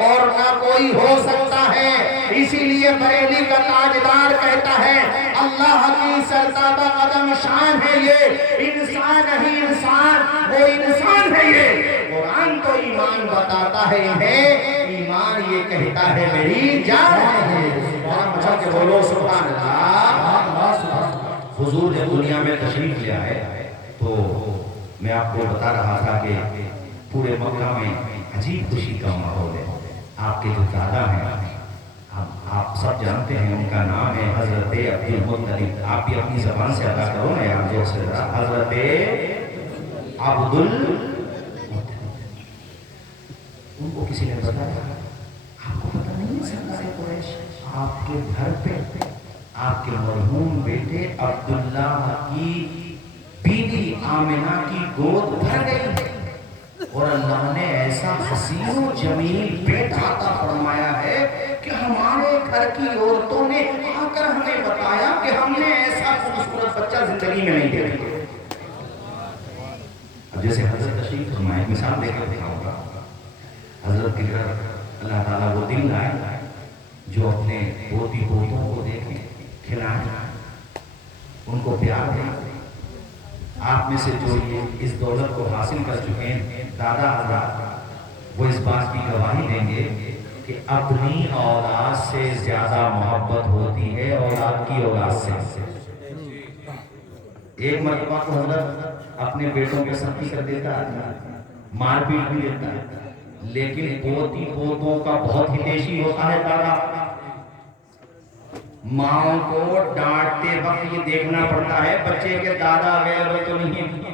اور نہ کوئی ہو سکتا ہے۔ اسی لیے بریلی کا تاجدار کہتا ہے اللہ کی سرتابہ قدم شان ہے یہ، انسان نہیں انسان، وہ انسان ہے یہ۔ قرآن تو ایمان بتاتا ہے انہیں، ایمان یہ کہتا ہے میری جان ہے۔ اچھا کہ بولو سبحان اللہ۔ حضور جب دنیا میں تشریف لے آئے تو میں آپ کو بتا رہا تھا کہ پورے مکہ میں عجیب خوشی کا ماحول ہے۔ آپ کے جو دادا ہیں، آپ سب جانتے ہیں، ان کا نام ہے حضرت عبد المطلب۔ آپ بھی اپنی زبان سے ادا کرو نا یار، جو سے حضرت عبد المطلب۔ ان کو کسی نے بتایا، آپ کو پتہ نہیں ہے سردار قریش آپ کے گھر پہ آپ کے مرحوم بیٹے عبداللہ کی بیوی آمنہ کی گود بھر گئی، اور اللہ نے ایسا حسین و جمیل بیٹا عطا فرمایا ہے کہ ہمارے گھر کی عورتوں نے آ کر ہمیں بتایا کہ ہم نے ایسا خوبصورت بچہ زندگی میں نہیں دیکھا۔ اب جیسے حضرت تشریف فرمائے، مثال دے کر دکھاؤں گا، حضرت کے گھر اللہ تعالیٰ وہ دن لائے جو اپنے پوتی پوتوں کو دیکھیں، کھلائیں، ان کو پیار دیں۔ آپ میں سے جو یہ اس دولت کو حاصل کر چکے ہیں دادا حضرات، وہ اس بات کی گواہی دیں گے کہ اپنی اولاد سے زیادہ محبت ہوتی ہے اولاد کی اولاد سے۔ ایک مرتبہ کو حضرت اپنے بیٹوں پہ سختی کر دیتا ہے، مار پیٹ بھی دیتا ہے، لیکن پوتی پوتوں کا بہت ہتیشی ہوتا ہے دادا۔ ماں کو ڈانٹتے وقت یہ دیکھنا پڑتا ہے بچے کے دادا غیر تو نہیں ہے،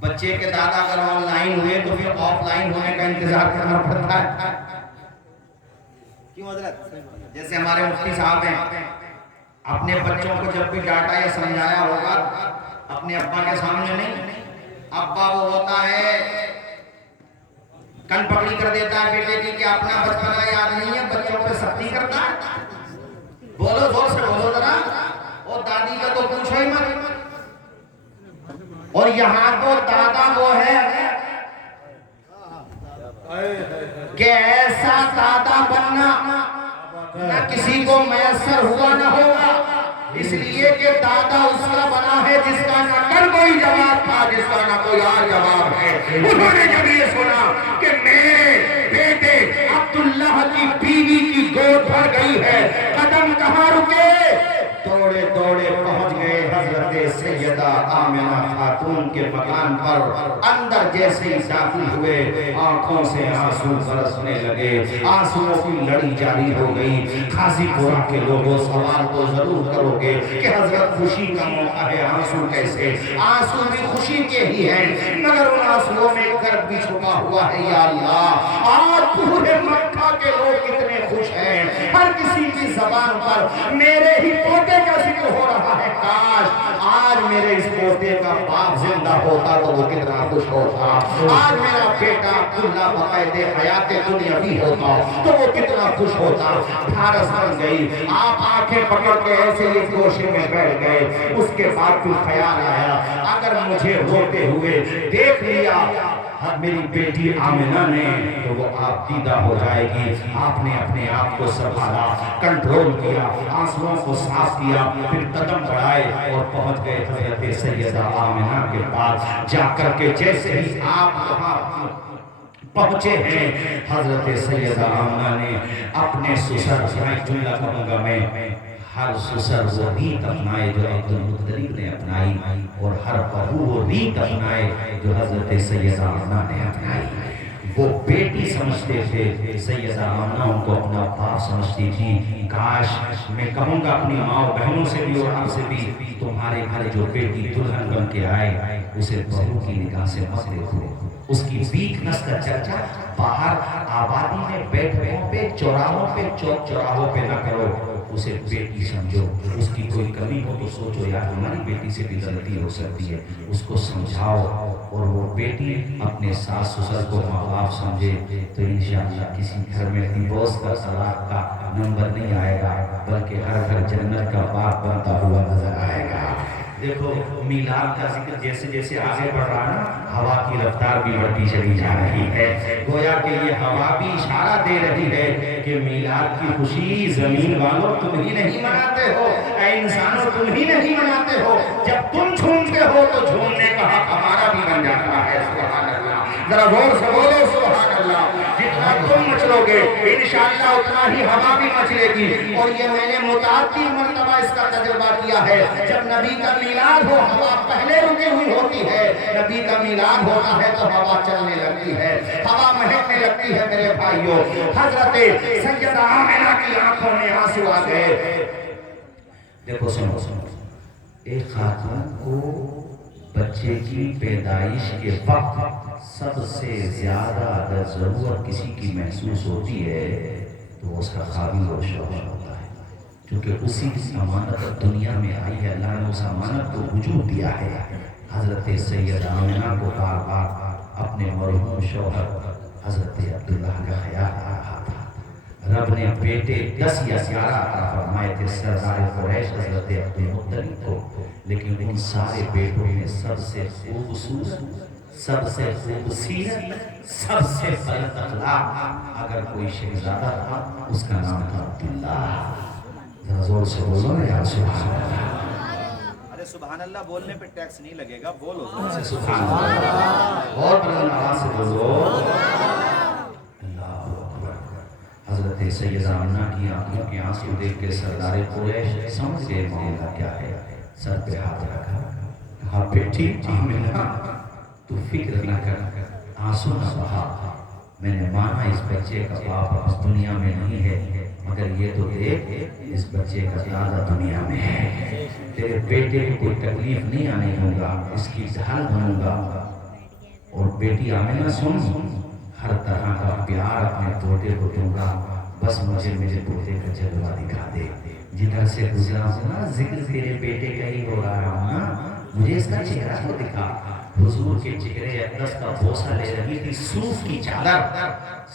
بچے کے دادا اگر آن لائن ہوئے تو پھر آف لائن ہونے کا انتظار کرنا پڑتا ہے. کیوں حضرت؟ جیسے ہمارے مفتی صاحب ہیں، اپنے بچوں کو جب بھی ڈانٹا یا سمجھایا ہوگا اپنے ابا کے سامنے نہیں، ابا وہ ہوتا ہے کن پکڑی کر دیتا ہے بیٹے کی کہ اپنا بچپنا یاد نہیں ہے، بچوں پہ سختی کرتا ہے. بولو زور سے بولو ذرا. اور دادی کا تو پوچھو ہی مت. اور یہاں تو دادا وہ ہے کہ ایسا دادا بننا نہ کسی کو میسر ہوا نہ ہوگا، اس لیے کہ دادا اس کا بنا ہے جس کا نہ کل کوئی جواب تھا، جس کا نہ کوئی اور جواب ہے. انہوں نے جب یہ سنا کہ میرے بیٹے عبداللہ کی بیوی کی گود بھر گئی ہے، قدم کہاں رکے، دوڑے دوڑے پہنچ گئے حضرت سیدہ آمنہ خاتون کے مکان پر. اندر جیسے ہی داخل ہوئے آنکھوں سے آنسو برسنے لگے، آنسوؤں کی لڑی جاری ہو گئی. قاضی پورہ کے لوگوں سوال تو ضرور کرو گے کہ حضرت خوشی کا موقع ہے، آنسو کیسے؟ آنسو بھی خوشی کے ہی ہیں، مگر ان آنسوؤں میں درد بھی چھپا ہوا ہے. یا اللہ، آج پورے مکہ کے لوگ کتنے خوش ہیں، ہر کسی کی زبان پر میرے ہی پوتے کا ذکر ہو رہا ہے. کاش آج میرے اس پوتے کا باپ زندہ ہوتا تو وہ کتنا خوش ہوتا. آج میرا بیٹا عبداللہ بقید حیات دنیاوی ہوتا تو وہ کتنا خوش ہوتا. بھارس بن گئی. آپ آنکھیں پکڑ کے ایسے ہی گوشے میں بیٹھ گئے. اس کے بعد پھر خیال آیا اگر مجھے روتے ہوئے دیکھ لیا میری بیٹی آمنہ نے تو وہ آپ دیدہ ہو جائے گی. آپ نے اپنے آپ کو سنبھالا، کنٹرول کیا، آنسوؤں کو صاف کیا، پھر قدم بڑھائے اور پہنچ گئے حضرت سیدہ آمنہ کے پاس. جا کر کے جیسے ہی آپ وہاں پہنچے ہیں، حضرت سیدہ آمنہ نے اپنے سسر سے ایک جملہ کہوں گا میں، ہر سسر وہ ریت اپنائے جو عبدالمطلب نے اپنائی، اور ہر بہو وہ ریت اپنائے جو حضرت سیدہ آمنہ نے اپنائی. وہ بیٹی سمجھتے تھے، سیدہ آمنہ ان کو اپنا باپ سمجھتی تھی. کاش میں کہوں گا اپنی ماں و بہنوں سے بھی اور آپ سے بھی، تمہارے گھر جو بیٹی دلہن بن کے آئے اسے بہو کی نگاہ سے مت دیکھو. اس کی ویکنس کا چرچا باہر آبادی میں بیٹھوں پہ، چوراہوں پہ، چوک چوراہوں پہ نہ کرو. اسے بیٹی سمجھو. اس کی کوئی کمی ہو تو سوچو یار ہماری بیٹی سے بھی غلطی ہو سکتی ہے، اس کو سمجھاؤ. اور وہ بیٹی اپنے ساس سسر کو ماں باپ سمجھے تو انشاءاللہ کسی گھر میں ڈیورس کا طلاق کا نمبر نہیں آئے گا، بلکہ ہر گھر جنت کا باغ بنتا ہوا نظر آئے گا. دیکھو میلاد کا ذکر جیسے جیسے آگے بڑھ رہا نا، ہوا کی رفتار بھی بڑھتی چلی جا رہی ہے. گویا کہ یہ ہوا بھی اشارہ دے رہی ہے کہ میلاد کی خوشی زمین والوں تم ہی نہیں مناتے ہو، اے انسانوں تم ہی نہیں مناتے ہو. جب تم جھومتے ہو تو جھومنے کا حق ہمارا بھی بن جاتا ہے. سبحان اللہ. ذرا زور سے بولو سبحان اللہ. جتنا تم مچلو گے انشاءاللہ اتنا ہی ہوا بھی مچلے گی. اور یہ میں نے متعدد مرتبہ اس کا تجربہ کیا ہے. جب نبی کا میلاد ہو ہوا پہلے رکی ہوئی ہوتی ہے، نبی کا میلاد ہوتا ہے تو ہوا چلنے لگتی ہے، ہوا مہکنے لگتی ہے. میرے بھائیوں، حضرت سیدہ آمنہ کی آنکھوں میں آنسو آ گئے. دیکھو سنو سنو، ایک خاتون کو بچے کی پیدائش کے وقت سب سے زیادہ اگر ضرورت کسی کی محسوس ہوتی ہے تو اس کا خاوند اور شوہر ہوتا ہے، کیونکہ اسی کی امانت دنیا میں آئی ہے. اللہ نے اس امانت کو وجود دیا ہے. حضرت سیدہ آمنہ کو بار بار اپنے مرحوم شوہر حضرت عبداللہ کا خیال آ رہا تھا. رب نے بیٹے 10 یا 11 عطا فرمائے تھے سردار قریش حضرت عبدالمطلب کو، لیکن ان سارے بیٹوں میں سب سے خوبصورت، سب سے خوبصورت، سب سے بلند اخلاق اگر کوئی شہزادہ تھا اس کا نام تھا عبداللہ. ذرا زور سے بولو نا یا سبحان اللہ. ارے سبحان اللہ بولنے پہ ٹیکس نہیں لگے گا، بولو زور سے سبحان اللہ. اور بلند آواز سے بولو. حضرت سیدہ آمنہ کی آنکھوں کے آنسو دیکھ کے سردار قریش سمجھ گئے معاملہ کیا ہے. سر پہ ہاتھ رکھا، کہا بیٹی آمنہ تو فکر نہ کر، آنسو نہ بہا. میں نے مانا اس بچے کا باپ اس دنیا میں نہیں ہے، مگر یہ تو دیکھ اس بچے کا دادا دنیا میں ہے. تیرے بیٹے کو کوئی تکلیف نہیں آنے دوں گا، اس کی ڈھال بنوں گا. اور بیٹی آمینہ سن، ہر طرح کا پیار اپنے پوتے کو دوں گا، بس مجھے میرے پوتے کا جلوہ دکھا دے۔ جدھر سے گزرا ہوں نا ذکر تیرے بیٹے کا ہی ہو رہا ہوں نا، مجھے اس کا چہرہ تو دکھا۔ حضور کے چہرے اقدس کا بوسہ لے رہی تھی صوف کی چادر،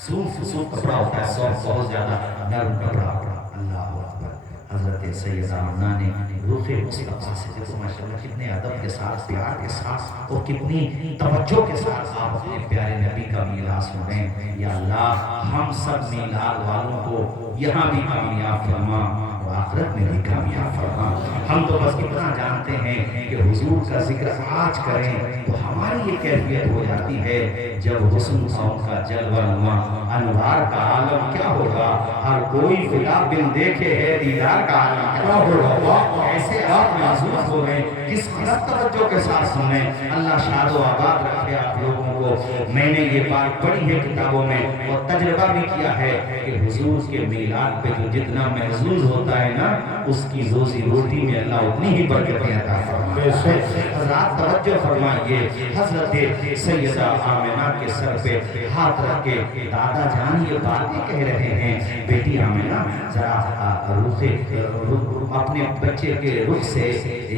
صوف کپڑا ہوتا ہے، صوف بہت زیادہ نرم کپڑا۔ اللہ اکبر۔ حضرت سیدہ آمنہ نے رخ مصطفیٰ سے، دیکھو ماشاءاللہ کتنے ادب کے ساتھ، پیار کے ساتھ اور کتنی توجہ کے ساتھ آپ اپنے پیارے نبی کا میلاد سن رہے ہیں۔ یا اللہ ہم سب میلاد والوں کو یہاں بھی کامیاب فرما اور آخرت میں بھی کامیاب فرما۔ ہم تو بس اتنا جانتے ہیں کہ حضور کا ذکر آج کریں تو ہماری یہ کیفیت ہو جاتی ہے، جب حسن کا جلوہ نما انوار کا عالم کیا ہوگا، ہر کوئی خدا بن دیکھے ہے دیدار کا عالم کیا ہوگا۔ ایسے آپ محسوس ہو رہے ہیں، کس قدر توجہ کے ساتھ سنیں۔ اللہ شاد و آباد رکھے آپ لوگوں کو۔ میں نے یہ بات پڑھی ہے کتابوں میں اور تجربہ بھی کیا ہے کہ حضور کے میلاد پہ جو جتنا محظوظ ہوتا ہے نا، اس کی روزی روٹی میں اللہ اتنی ہی برکتیں عطا فرماتا ہے۔ حضرات توجہ فرمائیے، حضرت سیدہ آمنہ کے سر پہ ہاتھ رکھ کے دادا جان یہ باتیں کہہ رہے ہیں، بیٹی آمنہ ذرا اپنے بچے کے رخ سے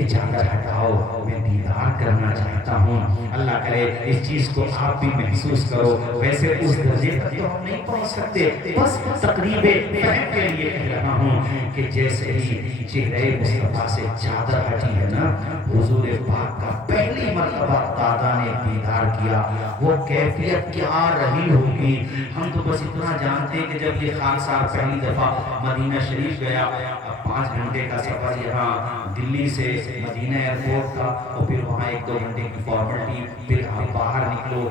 چادر ہٹاؤ، میں دیدار کرنا چاہتا ہوں۔ اللہ کرے اس چیز کو آپ بھی محسوس کرو۔ ویسے اس درجے تک تو ہم نہیں پہنچ سکتے، بس تقریب فہم کے لیے کہہ رہا ہوں کہ جیسے ہی چہرے مصطفیٰ سے چادر ہٹی ہے نا، حضور پاک کا پہلی مرتبہ دادا نے دیدار کیا، وہ کیفیت کیا رہی ہوگی۔ ہم تو بس اتنا جانتے کہ جب یہ خان صاحب پہلی دفعہ مدینہ شریف گیا، 5 گھنٹے کا سفر یہاں دلی سے مدینہ ایئرپورٹ کا، اور پھر وہاں 1-2 گھنٹے کی فارملٹی، پھر آپ باہر نکلو،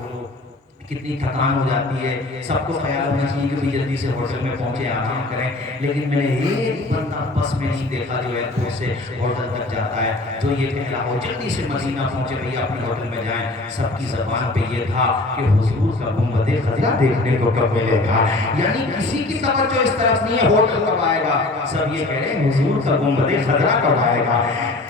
کتنی تھکان ہو جاتی ہے۔ سب کو خیال ہونا چاہیے کہ بھی جلدی سے ہوٹل میں پہنچے، آرام کریں، لیکن میں نے ایک بندہ بس میں نہیں دیکھا جو ایئرپورٹ سے ہوٹل تک جاتا ہے جو یہ کہہ رہا ہو جلدی سے مدینہ پہنچے بھئی اپنے ہوٹل میں جائیں۔ سب کی زبان پہ یہ تھا کہ حضور کا گنبد خضرا دیکھنے کو کب ملے گا، یعنی کسی کی توجہ اس طرف نہیں ہے ہوٹل کب آئے گا، سب یہ کہہ رہے ہیں حضور کا گنبد خضرا کب آئے گا۔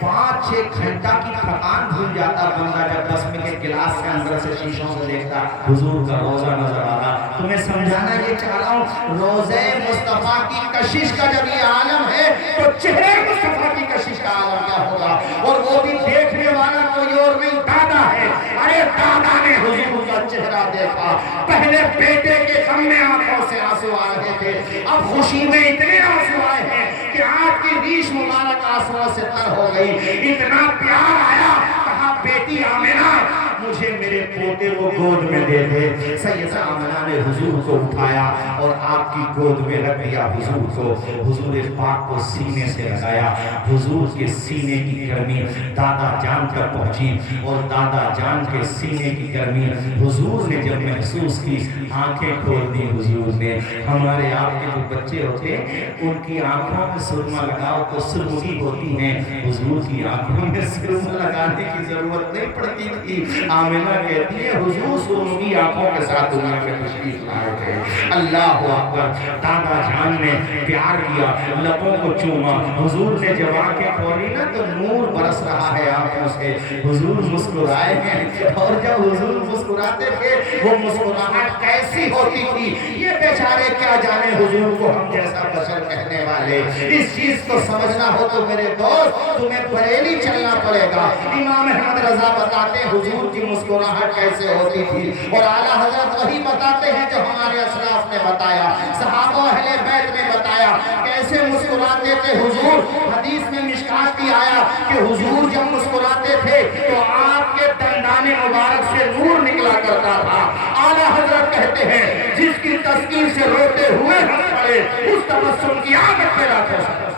5-6 گھنٹہ کی تھکان بھول جاتا بندہ جب بس میں کے گلاس کے اندر سے شیشوں سے دیکھتا حضور کا روزہ نظر آ رہا۔ تمہیں سمجھانا یہ چاہ رہا ہوں، روزے مصطفیٰ کی کشش کا جب یہ عالم ہے تو چہرے مصطفیٰ کی کشش کا عالم کیا ہوگا، اور وہ بھی دیکھنے والا کوئی اور نہیں دادا ہے۔ ارے دادا نے حضور کا چہرہ دیکھا، پہلے بیٹے کے غم میں آنکھوں سے آنسو آ رہے تھے، اب خوشی میں اتنے آنسو آئے ہیں کہ آپ کی ریش مبارک آنسوؤں سے تر ہو گئی۔ اتنا پیار آیا، کہا بیٹی آمنہ مجھے میرے پوتے کو گود میں دے دے۔ سیدہ آمنہ نے حضور کو اٹھایا اور آپ کی گود میں رکھ دیا حضور کو، حضور پاک کو سینے سے لگایا۔ حضور کے سینے کی گرمی دادا جان تک پہنچی، اور دادا جان کے سینے کی گرمی حضور نے جب محسوس کی، آنکھیں کھول دی حضور نے۔ ہمارے آپ کے جو بچے ہوتے ہیں ان کی آنکھوں میں سرما لگاؤ تو سرمگی ہوتی ہیں، حضور کی آنکھوں میں سرما لگانے کی ضرورت نہیں پڑتی تھی۔ آمنہ کہتی ہے حضور سرمگی آنکھوں کے ساتھ دنیا میں تشریف لائے تھے۔ اللہ اکبر۔ دادا جان نے پیار کیا، لبوں کو چوما، حضور نے جب آنکھیں کھولی نا تو نور برس رہا ہے آنکھوں سے، حضور مسکرائے ہیں، اور جب حضور مسکراتے تھے وہ مسکراہٹ کیسی ہوتی تھی یہ بیچارے کیا جانے، حضور کو ہم جیسا بشر کہنے والے۔ اس چیز کو سمجھنا ہو تو میرے دوست تمہیں بریلی چلنا پڑے گا۔ امام احمد رضا بتاتے ہیں حضور کی مسکراہٹ کیسے ہوتی تھی، اور اعلیٰ حضرت وہی بتاتے ہیں جو ہمارے اسلاف نے بتایا، صحابہ اہل بیت نے بتایا کیسے مسکراتے تھے حضور۔ حدیث میں مشکات کی آیا کہ حضور جب مسکراتے تھے تو آپ کے دندان مبارک سے نور نکلا کرتا تھا۔ اعلیٰ حضرت کہتے ہیں جس کی تسکین سے روتے ہوئے ہم پڑے اس تبسم کی عادت پیدا کر سکتا۔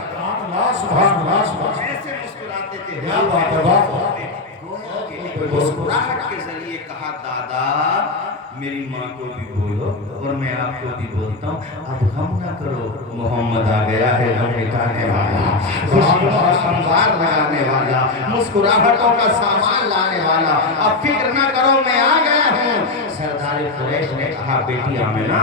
سبحان اللہ، سبحان ایسے مسکراتے تھے کیا بات ہے، بات مسکراہٹ کے ذریعے کہا دادا میری ماں کو بھی بولو اور میں آپ کو بھی بولتا ہوں، اب غم نہ کرو، محمد آ گیا ہے غم مٹانے والا، خوشیوں کا سنبھار لگانے والا، مسکراہٹوں کا سامان لانے والا، اب فکر نہ کرو میں آ گیا ہوں۔ سردار قریش نے کہا بیٹی آمنہ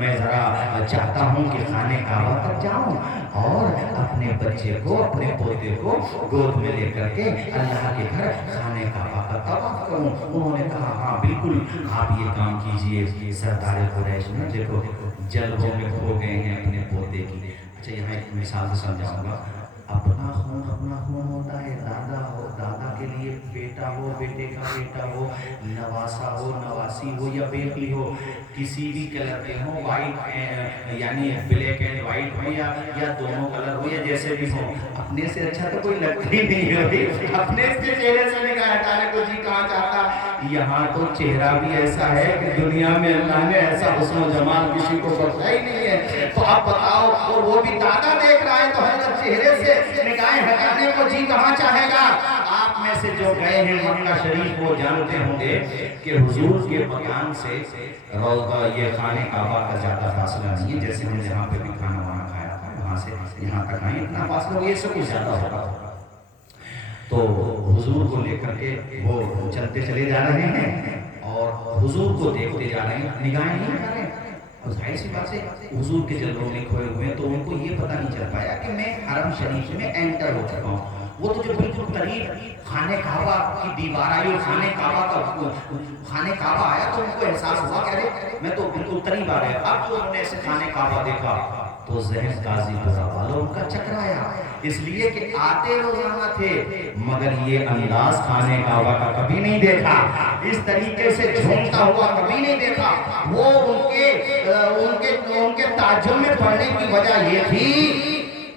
میں ذرا چاہتا ہوں کہ خانہ کعبہ تک جاؤں اور اپنے بچے کو اپنے پوتے کو گود میں لے کر کے اللہ کے گھر خانہ کعبہ کا طواف کروں. انہوں نے کہا ہاں بالکل آپ یہ کام کیجئے. سردار قریش نے دیکھو جلووں میں کھو گئے ہیں اپنے پوتے کی. اچھا یہاں ایک مثال سے سمجھاؤں گا. اپنا خون ہوتا ہے. دادا ہو دادا کے لیے بیٹا ہو بیٹے کا بیٹا ہو نواسا ہو نواسی ہو یا بیٹی ہو کسی بھی کلر کے ہوں وائٹ یعنی بلیک اینڈ وائٹ ہو یا دونوں کلر ہو یا جیسے بھی ہو اپنے سے اچھا تو کوئی لگتا ہی نہیں ہے. اپنے سے چہرے سے نگاہ ہٹانے کو جی کہاں چاہتا. یہاں تو چہرہ بھی ایسا ہے کہ دنیا میں اللہ نے ایسا حسن و جمال کسی کو بخشا ہی نہیں ہے. تو آپ بتاؤ اور وہ بھی دادا دیکھ رہا ہے تو حضرت چہرے سے نگاہیں ہٹانے کو جی کہاں چاہے گا. آپ میں سے جو گئے ہیں مکہ شریف وہ جانتے ہوں گے کہ حضور کے مکان سے روضہ یہ خانہ کعبہ کا زیادہ فاصلہ نہیں ہے. جیسے ہم یہاں پہ بھی کھانا وانا کھایا تھا وہاں سے یہاں تک آئیں اتنا فاصلہ یہ سے کچھ زیادہ ہوگا. تو حضور کو لے کر کے وہ چلتے چلے جا رہے ہیں اور حضور کو دیکھتے جا رہے ہیں. نگاہیں نہیں ہٹا رہے ہیں. اور ظاہر سی بات ہے حضور کے جلووں میں کھوئے ہوئے تو ان کو یہ پتہ نہیں چل پایا کہ میں حرم شریف میں انٹر ہو چکا ہوں. وہ تو جو بالکل قریب خانہ کعبہ کی دیوار آئی اور خانہ کعبہ آیا تو ان کو احساس ہوا کہ ارے میں تو بالکل قریب آ گیا. اب جو انہوں نے ایسے خانہ کعبہ دیکھا تو ذہن قاضی پورا والوں ان کا چکرایا. اس لیے کہ آتے روزانہ تھے مگر یہ انداز خانہ کعبہ کا کبھی نہیں دیکھا. اس طریقے سے جھومتا ہوا کبھی نہیں دیکھا. وہ ان کے تعجب میں پڑنے کی وجہ یہ تھی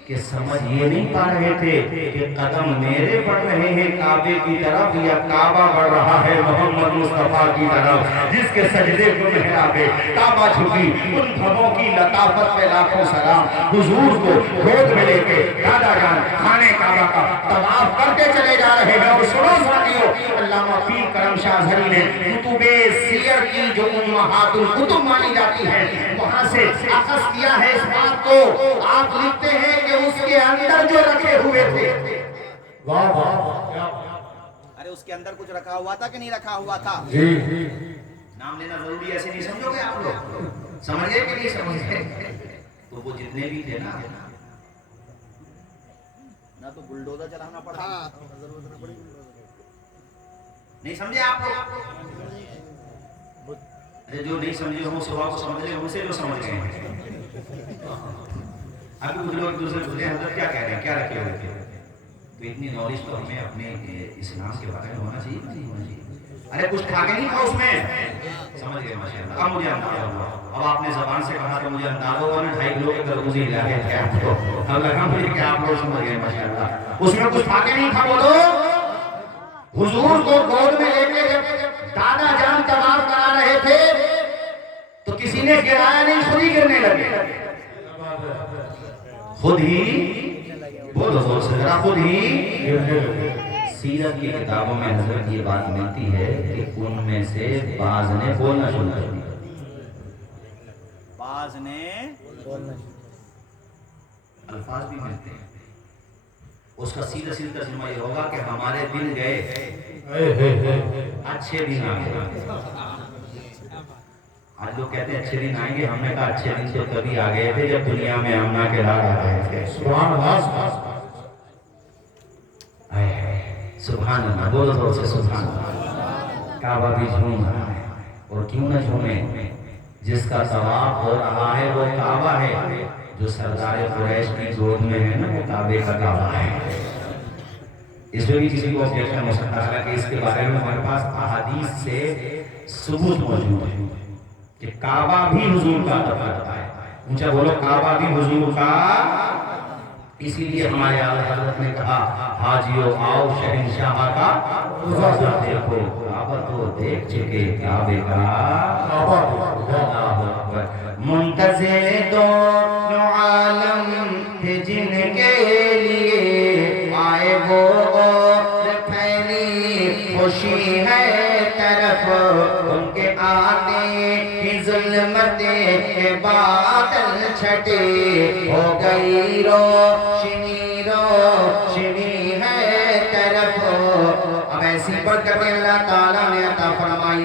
کہ سمجھ یہ نہیں پا رہے تھے کہ قدم میرے بڑھ رہے ہیں کعبے کی طرف یا کعبہ بڑھ رہا ہے محمد مصطفیٰ کی طرف. جس کے سجدے کو محراب کعبہ جھکی ان دھموں کی لطافت پہ لاکھوں سلام. حضور کو گود میں لے کے دادا جان خانہ کعبہ کا طواف کرتے چلے جا رہے ہیں. اور سنو ساتھیو علامہ پیر کرم شاہ زہری نے کتب سیر کی جو امہات الکتب مانی جاتی ہے وہاں سے اخذ کیا ہے اس بات کو. آپ لکھتے ہیں کہ اس کے اندر جو رکھے ہوئے تھے واہ واہ ارے اس کے اندر کچھ رکھا ہوا تھا کہ نہیں رکھا ہوا تھا. جی نام لینا ضروری ایسے نہیں سمجھو گے آپ لوگ. سمجھے کہ نہیں سمجھے. تو وہ جتنے بھی تھے نا نہ تو بلڈوزر چلانا پڑا نہیں سمجھے آپ لوگ. جو نہیں سمجھے ہوں صبح کو سمجھ لیں ان سے جو سمجھ گئے ہیں. ابھی کچھ لوگ دوسرے پوچھتے ہیں حضرت کیا کہہ رہے ہیں کیا رکھے ہوئے تھے. تو اتنی نالج تو ہمیں اپنے اسلام کے بارے میں ہونا چاہیے نہیں ہونا چاہیے. ارے کچھ کھا کے نہیں تھا اس میں. سمجھ گئے ماشاء اللہ. اب مجھے اندازہ ہوا. اب آپ نے زبان سے کہا تو مجھے اندازہ ہوا میں 2.5 کلو کے تربوزی لا کے تھے آپ کو. اب لگا مجھے کہ آپ لوگ سمجھ گئے ماشاء اللہ. اس میں کچھ کھا کے نہیں تھا. بولو حضور کو گود میں لے کے جب دادا جان طواف کرا رہے تھے تو کسی نے گرایا نہیں خود ہی گرنے لگے. خود ہی بولو زور سے ذرا خود ہی. سیرت کی کتابوں میں حضرت یہ بات ملتی ہے کہ ان میں سے بعض نے بولنا شروع کر دیا. بعض نے الفاظ بھی ملتے ہیں. اس کا سیدھا سیدھا ترجمہ یہ ہوگا کہ ہمارے دن گئے اچھے دن آ گئے. آج لوگ کہتے ہیں اچھے دن آئیں گے. ہم نے کہا اچھے دن تو کبھی آ گئے تھے جب دنیا میں آمنا کے راہ آ رہے تھے. سبحان اللہ سبحان اللہ. بولو زور سے سبحان اللہ. کعبہ بھی جھوم رہا ہے اور کیوں نہ جھومے. جس کا طواف ہو رہا ہے وہ کعبہ ہے. جو سردار قریش کی گود میں ہے نا وہ کعبے کا کعبہ ہے. اس میں بھی کسی کو objection ہو سکتا ہے کہ اس کے بارے میں ہمارے پاس احادیث سے ثبوت موجود ہے کہ کعبہ بھی حضور کا طواف ہے. اونچا بولو کعبہ بھی حضور کا. اسی لیے ہمارے اعلیٰ حضرت نے کہا حاجیو آؤ شہنشاہ کا روضہ دیکھو. کعبہ تو دیکھ چکے کعبے کا اللہ اکبر. منتظر دونوں عالم تھے جن کے لیے آئے وہ اور پھیلی خوشی ہے طرف ان کے آتے ہی ظلمت بادل چھٹے ہو گئی روشنی روشنی ہے طرف. اب ایسی برکت اللہ تعالیٰ نے عطا فرمائی.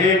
1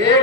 1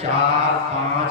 4-5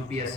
UPSC